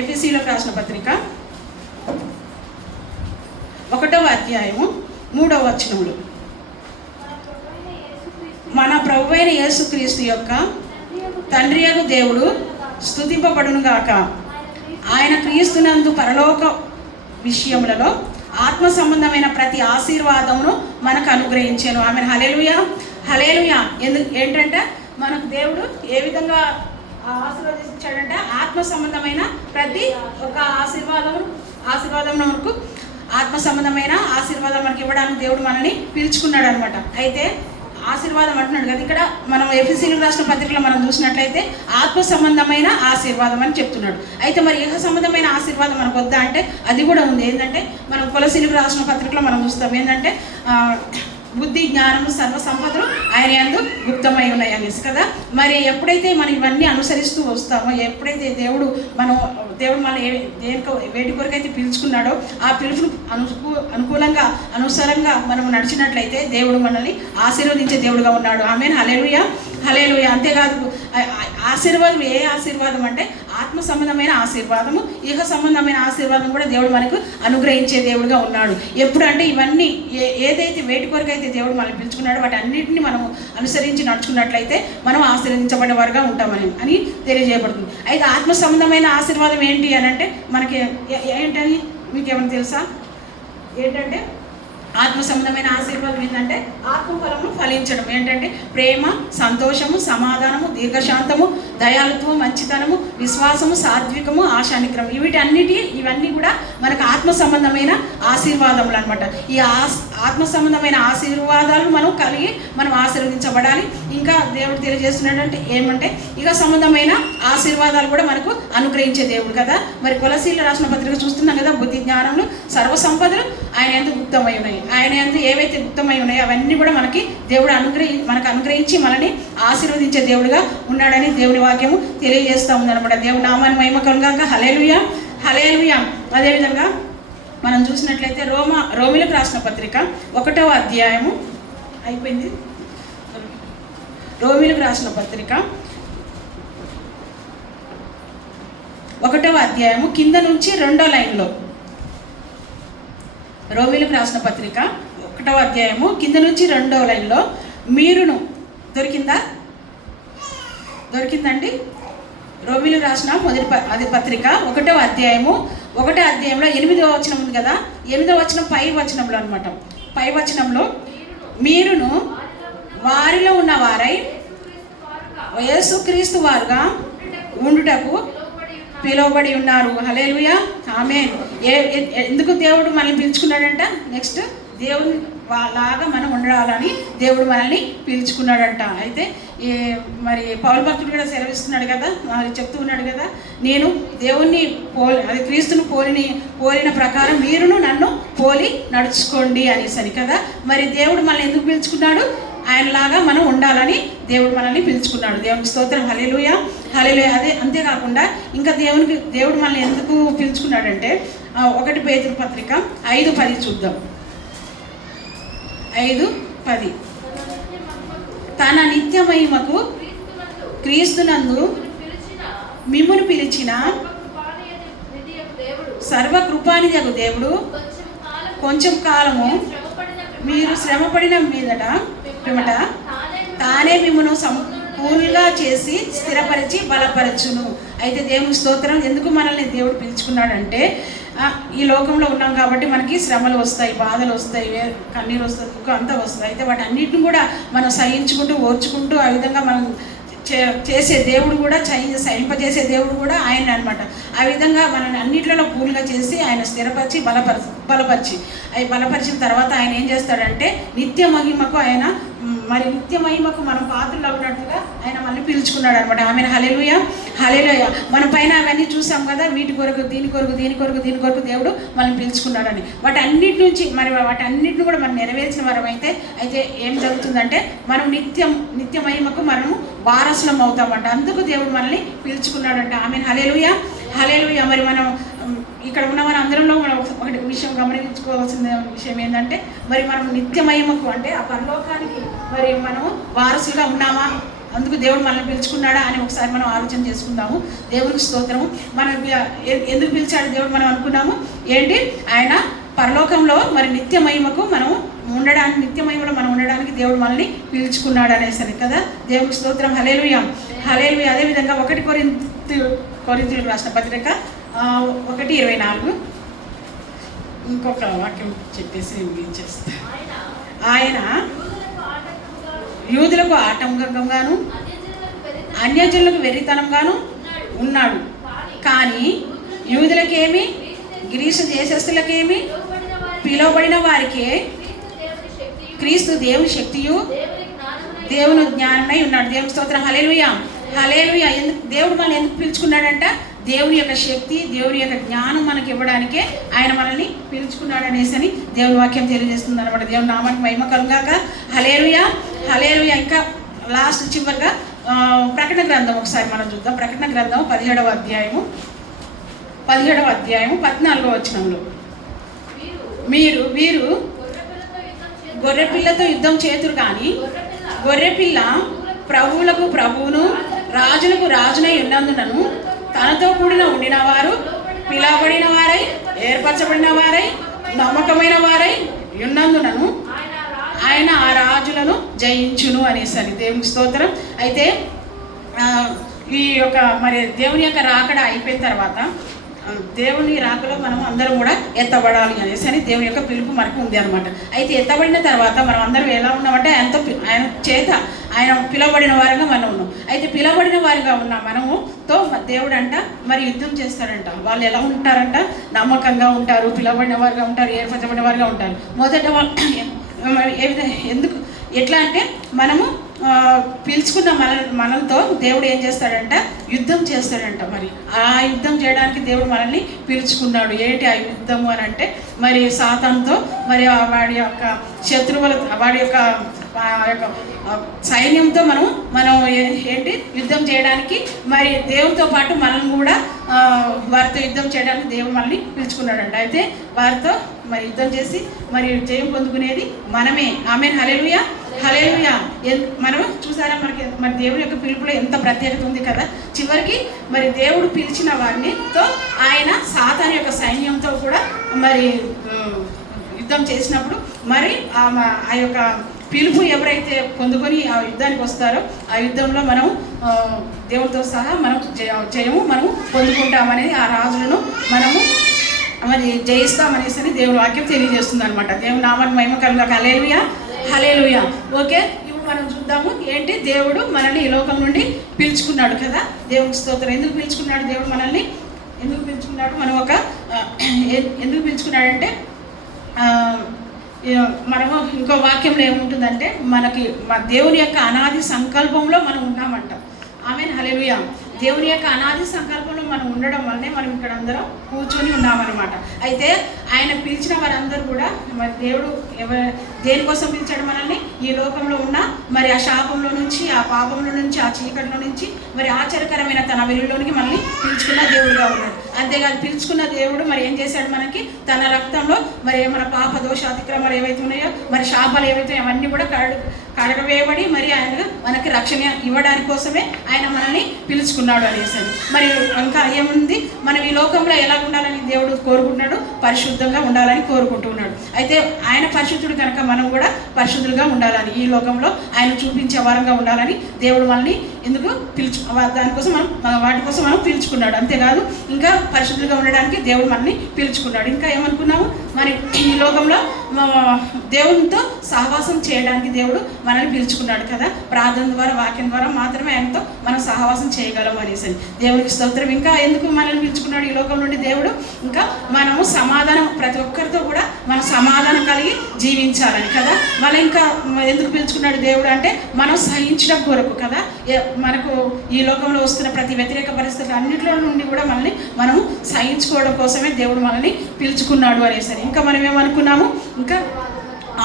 ఎఫెసీలోకి రాసిన పత్రిక 1వ అధ్యాయము 3వ వచనములు, మన ప్రభువైన యేసుక్రీస్తు యొక్క తండ్రియగు దేవుడు స్తుతింపబడునుగాక. ఆయన క్రీస్తునందు పరలోక విషయములలో ఆత్మ సంబంధమైన ప్రతి ఆశీర్వాదమును మనకు అనుగ్రహించాను. ఆమె హల్లెలూయా, హల్లెలూయా. ఏంటంటే మనకు దేవుడు ఏ విధంగా ఆశీర్వదించాడంటే ఆత్మ సంబంధమైన ప్రతి ఒక్క ఆశీర్వాదం మనకు ఆత్మ సంబంధమైన ఆశీర్వాదం మనకి ఇవ్వడానికి దేవుడు మనల్ని పిలుచుకున్నాడు అనమాట. అయితే ఆశీర్వాదం అంటున్నాడు కదా, ఇక్కడ మనం ఎఫెసీయులకు రాసిన పత్రికలో మనం చూసినట్లయితే ఆత్మ సంబంధమైన ఆశీర్వాదం అని చెప్తున్నాడు. అయితే మరి ఇహ సంబంధమైన ఆశీర్వాదం మనకు వద్దా అంటే అది కూడా ఉంది. ఏంటంటే మనం కొలసీయులకు రాసిన పత్రికలో మనం చూస్తాం ఏంటంటే బుద్ధి, జ్ఞానము, సర్వ సంపదలు ఆయన యందు గుప్తమై ఉన్నాయి అనేసి కదా. మరి ఎప్పుడైతే మనం ఇవన్నీ అనుసరిస్తూ వస్తామో, ఎప్పుడైతే దేవుడు మనల్ని వేటి కొరకైతే పిలుచుకున్నాడో ఆ పిలుపును అనుకూలంగా అనుసారంగా మనం నడిచినట్లయితే దేవుడు మనల్ని ఆశీర్వదించే దేవుడుగా ఉన్నాడు. ఆమేన్, హల్లెలూయా, హల్లెలూయా. అంతేకాదు ఆశీర్వాదం ఏ ఆశీర్వాదం అంటే ఆత్మ సంబంధమైన ఆశీర్వాదము, ఇహ సంబంధమైన ఆశీర్వాదం కూడా దేవుడు మనకు అనుగ్రహించే దేవుడుగా ఉన్నాడు. ఎప్పుడు అంటే ఇవన్నీ ఏదైతే వేటి కొరకైతే దేవుడు మనల్ని పిలుచుకున్నాడో వాటి అన్నింటినీ మనము అనుసరించి నడుచుకున్నట్లయితే మనం ఆశీర్వదించబడే వారుగా ఉంటామని తెలియజేయబడుతుంది. అయితే ఆత్మ సంబంధమైన ఆశీర్వాదం ఏంటి అని అంటే మనకి ఏంటని మీకు ఏమైనా తెలుసా? ఏంటంటే ఆత్మ సంబంధమైన ఆశీర్వాదం ఏంటంటే ఆత్మఫలము ఫలించడం. ఏంటంటే ప్రేమ, సంతోషము, సమాధానము, దీర్ఘశాంతము, దయాళుత్వము, మంచితనము, విశ్వాసము, సాత్వికము, ఆశానిగ్రహం. ఇవన్నీ కూడా మనకు ఆత్మ సంబంధమైన ఆశీర్వాదములు అనమాట. ఈ ఆత్మ సంబంధమైన ఆశీర్వాదాలు మనం కలిగి మనం ఆశీర్వదించబడాలి. ఇంకా దేవుడు తెలియజేస్తున్నాడంటే ఏమంటే ఇక సంబంధమైన ఆశీర్వాదాలు కూడా మనకు అనుగ్రహించే దేవుడు కదా. మరి కొలసీయులకు రాసిన పత్రిక చూస్తున్నాం కదా, బుద్ధి, జ్ఞానములు, సర్వ సంపదలు ఆయన యందు గుప్తమై ఉన్నాయి. ఆయన యందు ఏవైతే గుప్తమై ఉన్నాయో అవన్నీ కూడా దేవుడు మనకు అనుగ్రహించి మనల్ని ఆశీర్వదించే దేవుడుగా ఉన్నాడని దేవుని వాక్యము తెలియజేస్తూ ఉందన్నమాట. దేవుని నామాన్ని మహిమ కలుగాక. హల్లెలూయా, హల్లెలూయా. అదేవిధంగా మనం చూసినట్లయితే రోమీయులకు రాసిన పత్రిక 1వ అధ్యాయము అయిపోయింది. రోమీయులకు రాసిన పత్రిక 1వ అధ్యాయము కింద నుంచి 2వ లైన్లో, రోమీయులకు రాసిన పత్రిక 1వ అధ్యాయము కింద నుంచి 2వ లైన్లో, మీరును దొరికిందండి. రోమీయులకు రాసిన మొదటి పత్రిక 1వ అధ్యాయము 1వ అధ్యాయంలో 8వ వచనం ఉంది కదా, 8వ వచనం పై వచనంలో అనమాట. పై వచనంలో మీరును వారిలో ఉన్న వారై యేసుక్రీస్తు వారుగా ఉండుటకు పిలువబడి ఉన్నారు. హల్లెలూయా, ఆమేన్. ఎందుకు దేవుడు మనల్ని పిలుచుకున్నాడంట? నెక్స్ట్ దేవుని లాగా మనం ఉండాలని దేవుడు మనల్ని పిలుచుకున్నాడంట. అయితే మరి పౌలు భక్తుడు కూడా సెలవిస్తున్నాడు కదా, చెప్తూ ఉన్నాడు కదా, నేను దేవుణ్ణి అది క్రీస్తును పోలిన ప్రకారం మీరును నన్ను పోలి నడుచుకోండి అనేసరి కదా. మరి దేవుడు మనల్ని ఎందుకు పిలుచుకున్నాడు? ఆయనలాగా మనం ఉండాలని దేవుడు మనల్ని పిలుచుకున్నాడు. దేవునికి స్తోత్రం. హల్లెలూయా, హల్లెలూయా. అంతేకాకుండా ఇంకా దేవుడు మనల్ని ఎందుకు పిలుచుకున్నాడంటే 1 పేతురు పత్రిక 5:10 చూద్దాం. 5:10 తన నిత్య మహిమకు క్రీస్తునందు మిమ్మును పిలిచిన సర్వకృపానిధి దేవుడు కొంచెం కాలము మీరు శ్రమపడిన మీదట తానే మిమ్మను సంపూర్ణంగా చేసి స్థిరపరిచి బలపరచును. అయితే దేవుని స్తోత్రం. ఎందుకు మనల్ని దేవుడు పిలుచుకున్నాడంటే ఈ లోకంలో ఉన్నాం కాబట్టి మనకి శ్రమలు వస్తాయి, బాధలు వస్తాయి, కన్నీరు వస్తుంది, దుఃఖం అంతా వస్తాయి. అయితే వాటి అన్నిటిని కూడా మనం సహించుకుంటూ ఓర్చుకుంటూ ఆ విధంగా మనం చేసే దేవుడు కూడా సహింపజేసే దేవుడు కూడా ఆయన అనమాట. ఆ విధంగా మనల్ని అన్నిట్లలో పూర్ణంగా చేసి ఆయన స్థిరపరిచి బలపరిచి అవి బలపరిచిన తర్వాత ఆయన ఏం చేస్తాడంటే నిత్య మహిమకు మనం పాత్రలు అవునట్టుగా ఆయన మళ్ళీ పిలుచుకున్నాడు అనమాట. ఆమెను హల్లెలూయా, హల్లెలూయా. మన పైన అవన్నీ చూసాం కదా, వీటి కొరకు దీని కొరకు దేవుడు మనల్ని పిలుచుకున్నాడని. వాటన్నిటిని కూడా మనం నెరవేర్చిన వారం అయితే ఏం జరుగుతుందంటే మనం నిత్య మహిమకు మనము వారసులం అవుతామంట. అందుకు దేవుడు మనల్ని పిలుచుకున్నాడంట. ఆమెను హల్లెలూయా, హల్లెలూయా. మరి మనం ఇక్కడ ఉన్న మన అందరంలో మనం ఒకటి విషయం గమనించుకోవాల్సిన విషయం ఏంటంటే మరి మనం నిత్య మహిమకు అంటే ఆ పరలోకానికి మరి మనం వారసులుగా ఉన్నామా? అందుకు దేవుడు మనల్ని పిలుచుకున్నాడా అని ఒకసారి మనం ఆలోచన చేసుకుందాము. దేవునికి స్తోత్రము. మనం ఎందుకు పిలిచాడు దేవుడు మనం అనుకున్నాము ఏంటి? ఆయన పరలోకంలో మరి నిత్య మహిమలో మనం ఉండడానికి దేవుడు మనల్ని పిలుచుకున్నాడు అనేసరి కదా. దేవునికి స్తోత్రం. హల్లెలూయా, హల్లెలూయా. అదేవిధంగా 1 కొరింథీయులకు రాసిన పత్రిక 1:24 ఇంకొక వాక్యం చెప్పేసి ముగించేస్తా. ఆయన యూదులకు ఆటంకంగాను అన్యజనులకు వెర్రితనంగాను ఉన్నాడు. కానీ యూదులకేమి గ్రీసు దేశస్థులకేమి పిలువబడిన వారికి క్రీస్తు దేవుని శక్తియు దేవుని జ్ఞానమై ఉన్నాడు. దేవుని స్తోత్రం. హల్లెలూయా, హల్లెలూయా. దేవుడు మనల్ని ఎందుకు పిలుచుకున్నాడంట? దేవుని యొక్క శక్తి, దేవుని యొక్క జ్ఞానం మనకి ఇవ్వడానికే ఆయన మనల్ని పిలుచుకున్నాడు అనేసి దేవుని వాక్యం తెలియజేస్తుంది అనమాట. దేవుని నామానికి మహిమ కలుగాక. హల్లెలూయా, హల్లెలూయా. ఇంకా లాస్ట్ చివరిగా ప్రకటన గ్రంథం ఒకసారి మనం చూద్దాం. ప్రకటన గ్రంథం 17వ అధ్యాయము 14వ వచనంలో వీరు గొర్రెపిల్లతో యుద్ధం చేతురు కానీ గొర్రెపిల్ల ప్రభువులకు ప్రభువును రాజులకు రాజునై ఉన్నందునను తనతో కూడిన ఉండిన వారు పిలవబడిన వారై ఏర్పరచబడిన వారై నమ్మకమైన వారై ఉన్నందునను ఆయన ఆ రాజులను జయించును అనేసరి. దేవుని స్తోత్రం. అయితే ఈ యొక్క మరి దేవుని యొక్క రాకడ అయిపోయిన తర్వాత దేవుని రాకలో మనం అందరం కూడా ఎత్తబడాలి అనేసి దేవుని యొక్క పిలుపు మనకు ఉంది అనమాట. అయితే ఎత్తబడిన తర్వాత మనం అందరం ఎలా ఉన్నామంటే ఆయన పిలవబడిన వారిగా మనం ఉన్నాం. అయితే పిలవబడిన వారిగా ఉన్న మనముతో దేవుడు అంట మరి యుద్ధం చేస్తాడంట. వాళ్ళు ఎలా ఉంటారంట? నమ్మకంగా ఉంటారు, పిలవబడిన వారిగా ఉంటారు, ఏర్పరచబడిన వారిగా ఉంటారు. మొదట ఎట్లా అంటే మనము పిలుచుకున్న మనతో దేవుడు ఏం చేస్తాడంట? యుద్ధం చేస్తాడంట. మరి ఆ యుద్ధం చేయడానికి దేవుడు మనల్ని పిలుచుకున్నాడు. ఏంటి ఆ యుద్ధము అని అంటే మరి సాతానుతో మరి వాడి యొక్క శత్రువుల వాడి యొక్క సైన్యంతో మనం ఏంటి యుద్ధం చేయడానికి మరి దేవునితో పాటు మనం కూడా వారితో యుద్ధం చేయడానికి దేవుడు మనల్ని పిలుచుకున్నాడంట. అయితే వారితో మరి యుద్ధం చేసి మరి జయం పొందుకునేది మనమే. ఆమేన్. హల్లెలూయా, హల్లెలూయా. మనం చూసారా మరి దేవుని యొక్క పిలుపులో ఎంత ప్రత్యేకత ఉంది కదా. చివరికి మరి దేవుడు పిలిచిన వారినితో ఆయన సాతాను యొక్క సైన్యంతో కూడా మరి యుద్ధం చేసినప్పుడు మరి ఆ యొక్క పిలుపు ఎవరైతే పొందుకొని ఆ యుద్ధానికి వస్తారో ఆ యుద్ధంలో మనం దేవుడితో సహా మనం జయము మనం పొందుకుంటామనేది ఆ రాజులను మనము మరి జయిస్తామనేసి దేవుని వాక్యం తెలియజేస్తుంది అనమాట. దేవుని నామానికి మహిమ కలుగాక. హల్లెలూయా, హల్లెలూయా. ఓకే, ఇప్పుడు మనం చూద్దాము ఏంటి, దేవుడు మనల్ని ఈ లోకం నుండి పిలుచుకున్నాడు కదా. దేవునికి స్తోత్రం. ఎందుకు పిలుచుకున్నాడు దేవుడు మనల్ని? ఎందుకు పిలుచుకున్నాడు? మనం ఎందుకు పిలుచుకున్నాడంటే మనము ఇంకో వాక్యంలో ఏముంటుందంటే మనకి దేవుని యొక్క అనాది సంకల్పంలో మనం ఉన్నామంట. ఆమేన్, హల్లెలూయా. దేవుని యొక్క అనాది సంకల్పంలో మనం ఉండడం వల్లనే మనం ఇక్కడ అందరం కూర్చొని ఉన్నామన్నమాట. అయితే ఆయన పిలిచిన వారందరూ కూడా మరి దేవుడు దేనికోసం పిలిచాడు మనల్ని? ఈ లోకంలో ఉన్న మరి ఆ శాపంలో నుంచి, ఆ పాపంలో నుంచి, ఆ చీకటిలో నుంచి మరి ఆశ్చర్యకరమైన తన వెలుగులోనికి మనల్ని పిలుచుకున్న దేవుడుగా ఉన్నాడు. అంతేకాదు, పిలుచుకున్న దేవుడు మరి ఏం చేశాడు? మనకి తన రక్తంలో మరి మన పాప దోష అతిక్రమాలు ఏవైతే ఉన్నాయో, మరి శాపాలు ఏవైతే అవన్నీ కూడా కడగవేయబడి మరి ఆయన మనకి రక్షణ ఇవ్వడానికి కోసమే ఆయన మనల్ని పిలుచుకున్నాడు అనేసి. మరి ఇంకా ఏముంది, మనం ఈ లోకంలో ఎలా ఉండాలని దేవుడు కోరుకుంటున్నాడు? పరిశుద్ధంగా ఉండాలని కోరుకుంటున్నాడు. అయితే ఆయన పరిశుద్ధుడు కనుక మనం కూడా పరిశుద్ధులుగా ఉండాలని, ఈ లోకంలో ఆయన చూపించే వారంగా ఉండాలని దేవుడు మనల్ని ఎందుకు దానికోసం వాటి కోసం మనం పిలుచుకున్నాడు. అంతేకాదు, ఇంకా పరిశుద్ధులుగా ఉండడానికి దేవుడు మనల్ని పిలుచుకున్నాడు. ఇంకా ఏమనుకున్నాము? మరి ఈ లోకంలో దేవునితో సహవాసం చేయడానికి దేవుడు మనల్ని పిలుచుకున్నాడు కదా. ప్రార్థన ద్వారా, వాక్యం ద్వారా మాత్రమే ఆయనతో మనం సహవాసం చేయగలం అనేసి. దేవునికి స్తోత్రం. ఇంకా ఎందుకు మనల్ని పిలుచుకున్నాడు ఈ లోకం నుండి దేవుడు? ఇంకా మనము సమాధానం, ప్రతి ఒక్కరితో కూడా మనం సమాధానం కలిగి జీవించాలని కదా. మళ్ళీ ఇంకా ఎందుకు పిలుచుకున్నాడు దేవుడు అంటే మనం సహించడం కొరకు కదా. మనకు ఈ లోకంలో వస్తున్న ప్రతి వ్యతిరేక పరిస్థితులు అన్నింటిలో నుండి కూడా మనల్ని మనం సహించుకోవడం కోసమే దేవుడు మనల్ని పిలుచుకున్నాడు అనేసి. ఇంకా మనం ఏమనుకున్నాము? ఇంకా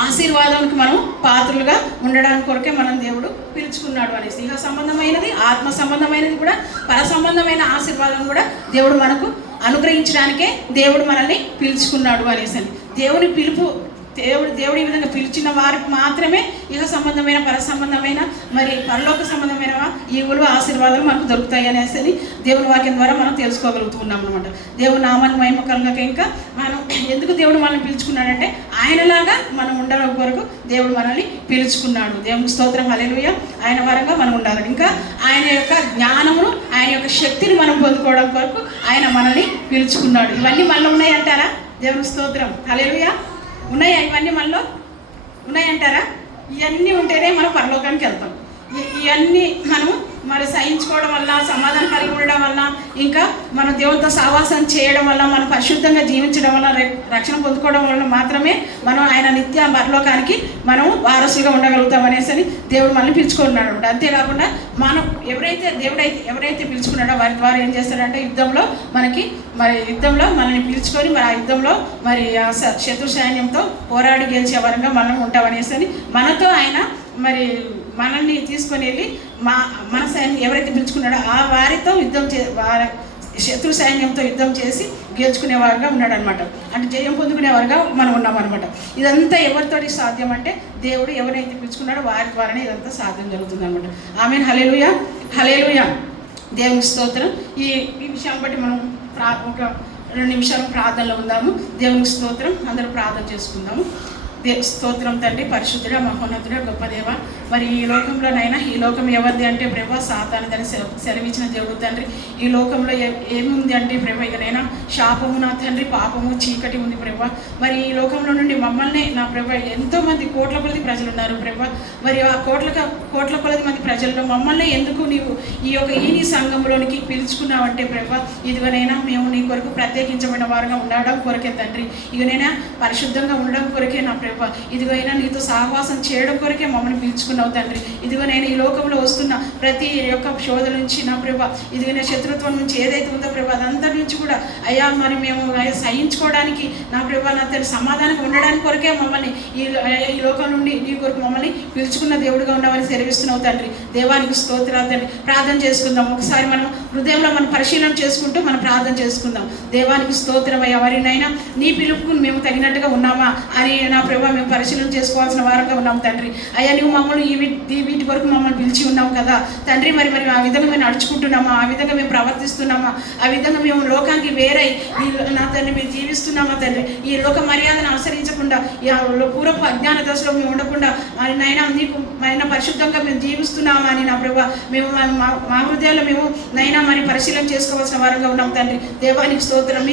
ఆశీర్వాదానికి మనం పాత్రలుగా ఉండడానికి కొరకే మనం దేవుడు పిలుచుకున్నాడు అనేసి. ఇహ సంబంధమైనది, ఆత్మ సంబంధమైనది కూడా, పర సంబంధమైన ఆశీర్వాదం కూడా దేవుడు మనకు అనుగ్రహించడానికే దేవుడు మనల్ని పిలుచుకున్నాడు అనేసి. దేవుని పిలుపు దేవుడు ఈ విధంగా పిలిచిన వారికి మాత్రమే ఇహ సంబంధమైన, పర సంబంధమైన, మరి పరలోక సంబంధమైన ఈవులు, ఆశీర్వాదాలు మనకు దొరుకుతాయి అనేసి దేవుని వాక్యం ద్వారా మనం తెలుసుకోగలుగుతున్నాం అనమాట. దేవుని నామాన్ని మహిమ కలుగక ఇంకా మనం ఎందుకు దేవుడు మనల్ని పిలుచుకున్నాడంటే ఆయనలాగా మనం ఉండడం కొరకు దేవుడు మనల్ని పిలుచుకున్నాడు. దేవునికి స్తోత్రం, హల్లెలూయా. ఆయన వరంగా మనం ఉండాలి. ఇంకా ఆయన యొక్క జ్ఞానమును, ఆయన యొక్క శక్తిని మనం పొందుకోవడం కొరకు ఆయన మనల్ని పిలుచుకున్నాడు. ఇవన్నీ మనలో ఉన్నాయంటారా? దేవునికి స్తోత్రం, హల్లెలూయా. ఉన్నాయా? ఇవన్నీ మనలో ఉన్నాయంటారా? ఇవన్నీ ఉంటేనే మనం పరలోకానికి వెళ్తాం. ఇవన్నీ మనము మరి సహించుకోవడం వల్ల, సమాధానం కలిగి ఉండడం వల్ల, ఇంకా మనం దేవునితో సహవాసం చేయడం వల్ల, మనం పరిశుద్ధంగా జీవించడం వల్ల, రక్షణ పొందుకోవడం వల్ల మాత్రమే మనం ఆయన నిత్య పరలోకానికి మనం వారసులుగా ఉండగలుగుతాం అనేసి దేవుడు మనల్ని పిలుచుకున్నాడు. అంతేకాకుండా మనం ఎవరైతే పిలుచుకున్నాడో వారి ద్వారా ఏం చేస్తాడంటే యుద్ధంలో మనల్ని పిలుచుకొని మరి ఆ యుద్ధంలో మరి శత్రు సైన్యంతో పోరాడి గెలిచే వరంగా మనం ఉంటామనేసి మనతో ఆయన మరి మనల్ని తీసుకొని వెళ్ళి మన సైన్యం ఎవరైతే పిలుచుకున్నాడో ఆ వారితో శత్రు సైన్యంతో యుద్ధం చేసి గెలుచుకునేవారుగా ఉన్నాడు అనమాట. అంటే జయం పొందుకునేవారుగా మనం ఉన్నామన్నమాట. ఇదంతా ఎవరితోటి సాధ్యం అంటే దేవుడు ఎవరైతే పిలుచుకున్నాడో వారి ద్వారానే ఇదంతా సాధ్యం జరుగుతుంది అనమాట. ఆమేన్, హల్లెలూయా, హల్లెలూయా. దేవుని స్తోత్రం. ఈ విషయం బట్టి మనం ఒక 2 నిమిషాలు ప్రార్థనలో ఉందాము. దేవునికి స్తోత్రం. అందరూ ప్రార్థన చేసుకుందాము. స్తోత్రం తండ్రి, పరిశుద్ధుడ, మహోన్నతుడ, గొప్ప దేవ. మరి ఈ లోకంలోనైనా, ఈ లోకం ఎవరిది అంటే ప్రభా సాతానుదని సెలవిచ్చిన దేవుడు తండ్రి. ఈ లోకంలో ఏముంది అంటే ప్రభా ఇకనైనా శాపము నా తండ్రి, పాపము, చీకటి ఉంది ప్రభా. మరి ఈ లోకంలో నుండి మమ్మల్ని నా ప్రభా ఎంతోమంది కోట్ల కొలది ప్రజలు ఉన్నారు ప్రభా. మరి ఆ కోట్ల కొలది మంది ప్రజల్లో మమ్మల్ని ఎందుకు నీవు ఈ సంఘంలోనికి పిలుచుకున్నావంటే ప్రభా, ఇదిగోనైనా మేము నీ కొరకు ప్రత్యేకించబడిన వారుగా ఉండడం కొరకే తండ్రి. ఇకనైనా పరిశుద్ధంగా ఉండడం కొరకే నా ప్రభా. ఇదిగైనా నీతో సహవాసం చేయడం కొరకే మమ్మల్ని పిలుచుకున్నావు తండ్రి. ఇదిగోనైనా ఈ లోకంలో వస్తున్న ప్రతి యొక్క శోధ నుంచి నా ప్రభా, ఇదిగైనా శత్రుత్వం నుంచి ఏదైతే ఉందో ప్రభా అదంతా నుంచి కూడా అయ్యా మరి మేము సహించుకోవడానికి నా ప్రభా నా తండ్రి సమాధానంగా ఉండడానికి కొరకే మమ్మల్ని ఈ లోకం నుండి నీ కొరకు మమ్మల్ని పిలుచుకున్న దేవుడుగా ఉండమని సెలవిస్తున్నావు తండ్రి. దేవానికి స్తోత్రాలు తండ్రి. ప్రార్థన చేసుకుందాం. ఒకసారి మనం హృదయంలో మనం పరిశీలన చేసుకుంటూ మనం ప్రార్థన చేసుకుందాం. దేవానికి స్తోత్రం అయ్యా. ఎవరినైనా నీ పిలుపుకు మేము తగినట్టుగా ఉన్నామా అని నా ప్రభా మేము పరిశీలన చేసుకోవాల్సిన వారంగా ఉన్నాం తండ్రి. అయ్యా నువ్వు మమ్మల్ని వీటి వరకు మమ్మల్ని పిలిచి ఉన్నావు కదా తండ్రి. మరి ఆ విధంగా మేము నడుచుకుంటున్నామా? ఆ విధంగా మేము ప్రవర్తిస్తున్నామా? ఆ విధంగా మేము లోకానికి వేరై నా తండ్రి మేము జీవిస్తున్నామా తండ్రి? ఈ లోక మర్యాదను అనుసరించకుండా, పూర్వపు అజ్ఞాన దశలో మేము ఉండకుండా నైనా నీకు నైనా పరిశుద్ధంగా మేము జీవిస్తున్నామా అని నా ప్రభా మేము మా హృదయాల్లో మేము నైనా అయినా మరి పరిశీలన చేసుకోవాల్సిన వారంగా ఉన్నాం తండ్రి. దేవానికి స్తోత్రం.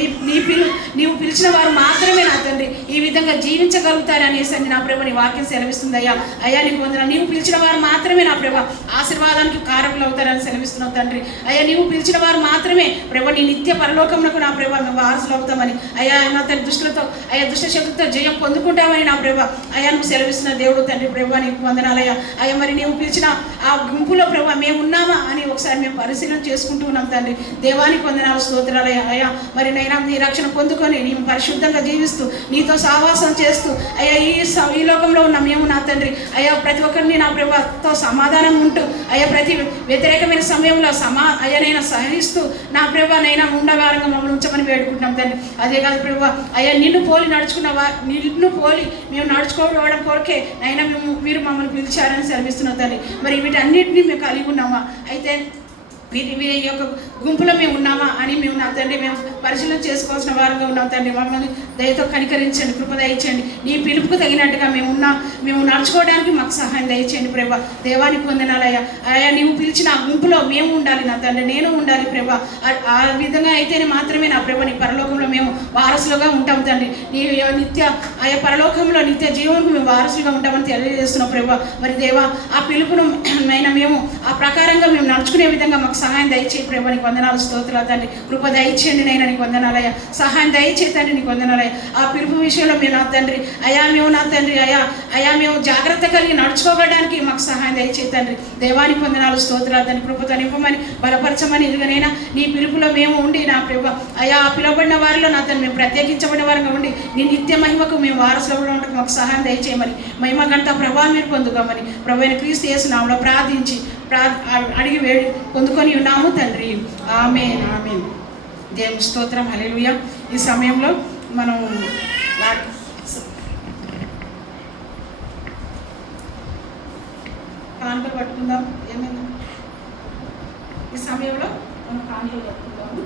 నీవు పిలిచిన వారు మాత్రమే నా తండ్రి ఈ విధంగా జీవించగలుగుతారనేసి అని నా ప్రభు నీ వాక్యం సెలవిస్తుంది అయ్యా. అయ్యా నీకు వందనాలు. నీవు పిలిచిన వారు మాత్రమే నా ప్రభు ఆశీర్వాదానికి కారకులు అవుతారని సెలవిస్తున్నావు తండ్రి. అయ్యా నీవు పిలిచిన వారు మాత్రమే ప్రభు నీ నిత్య పరలోకమునకు నా ప్రభు మేము వారసులు అవుతామని అయ్యా నా తండ్రి దుష్టులతో అయ్యా దుష్ట శక్తులతో జయం పొందుకుంటామని నా ప్రభు అయ్యా నువ్వు సెలవిస్తున్న దేవుడు తండ్రి. ప్రభు నీకు వందనాలయ్యా. అయ్యా మరి నీవు పిలిచిన ఆ గుంపులో ప్రభు మేము ఉన్నామా అని ఒకసారి మేము పరిశీలన చేసుకుంటూ ఉన్నాం తండ్రి. దేవానికి వందనాలు స్తోత్రాలయ్యా. అయ్యా మరి నైనా నీ రక్షణ పొందుకొని నీవు పరిశుద్ధంగా జీవిస్తూ నీతో సహవాసం చేస్తూ అయ్యా ఈ లోకంలో ఉన్న మేము నా తండ్రి అయ్యా ప్రతి ఒక్కరిని నా ప్రభుతో సమాధానం ఉంటూ అయ్యా ప్రతి వ్యతిరేకమైన సమయంలో అయ్యానైనా సహిస్తూ నా ప్రభానైనా ఉండగారంగా మమ్మల్ని ఉంచమని వేడుకుంటున్నాం తండ్రి. అదే కాదు ప్రభు అయ్యా నిన్ను పోలి నిన్ను పోలి మేము నడుచుకోవడం కొరకే నైనా మీరు మమ్మల్ని పిలిచారని సెలవిస్తున్నాం తండ్రి. మరి వీటన్నిటిని మేము కలిగి ఉన్నామా అయితే వీరి యొక్క గుంపులో మేము ఉన్నామా అని మేము నా తండ్రి మేము పరిశీలన చేసుకోవాల్సిన వారంగా ఉన్నాం తండ్రి. మమ్మల్ని దయతో కనికరించండి, కృప దయచేయండి. నీ పిలుపుకు తగినట్టుగా మేము నడుచుకోవడానికి మాకు సహాయం దయచేయండి ప్రభా. దేవానికి వందనాలయ్యా. అయ్యా నీవు పిలిచిన ఆ గుంపులో మేము ఉండాలి నా తండ్రి, నేను ఉండాలి ప్రభా. ఆ విధంగా అయితేనే మాత్రమే నా ప్రభా నీ పరలోకంలో మేము వారసులుగా ఉంటాం తండ్రి. నీ నిత్య ఆయా పరలోకంలో నిత్య జీవనకు మేము వారసులుగా ఉంటామని తెలియజేస్తున్నాం ప్రభా. మరి దేవా ఆ పిలుపును అయినా మేము ఆ ప్రకారంగా మేము నడుచుకునే విధంగా మాకు సహాయం దయచేయి ప్రభా. నీకు వందనాలు స్తోత్రాలు తండ్రి. కృప దయచేయండి నైనా నీకు వందనాలయ్యా. సహాయం దయచేయి తండ్రి నీకు వందనాలయ్యా. ఆ పిలుపు విషయంలో మేము నా తండ్రి అయా మేము నా తండ్రి అయా మేము జాగ్రత్త కలిగి నడుచుకోవడానికి మాకు సహాయం దయచేయి తండ్రి. దేవానికి వందనాలు స్తోత్రాలు తండ్రి. కృపతో నింపమని బలపరచమని ఇదిగనైనా నీ పిలుపులో మేము ఉండి నా ప్రభా అయా ఆ పిలువబడిన వారిలో నా తండ్రి మేము ప్రత్యేకించబడిన వారంగా ఉండి నీ నిత్య మహిమకు మేము వారసులు ఉండడానికి మాకు సహాయం దయచేయమని మహిమ గంట ప్రభావం మీరు పొందుకోమని ప్రభు అయిన క్రీస్తు యేసు నామములో ప్రార్థించి అడిగి పొందుకొని ఉన్నాము తండ్రి. ఆమేన్ ఆమేన్. దేవుని స్తోత్రం. హల్లెలూయా. ఈ సమయంలో మనం కానుకలు పట్టుకుందాం. ఏమైంది ఈ సమయంలో మనం కానుకలు పట్టుకుందాము.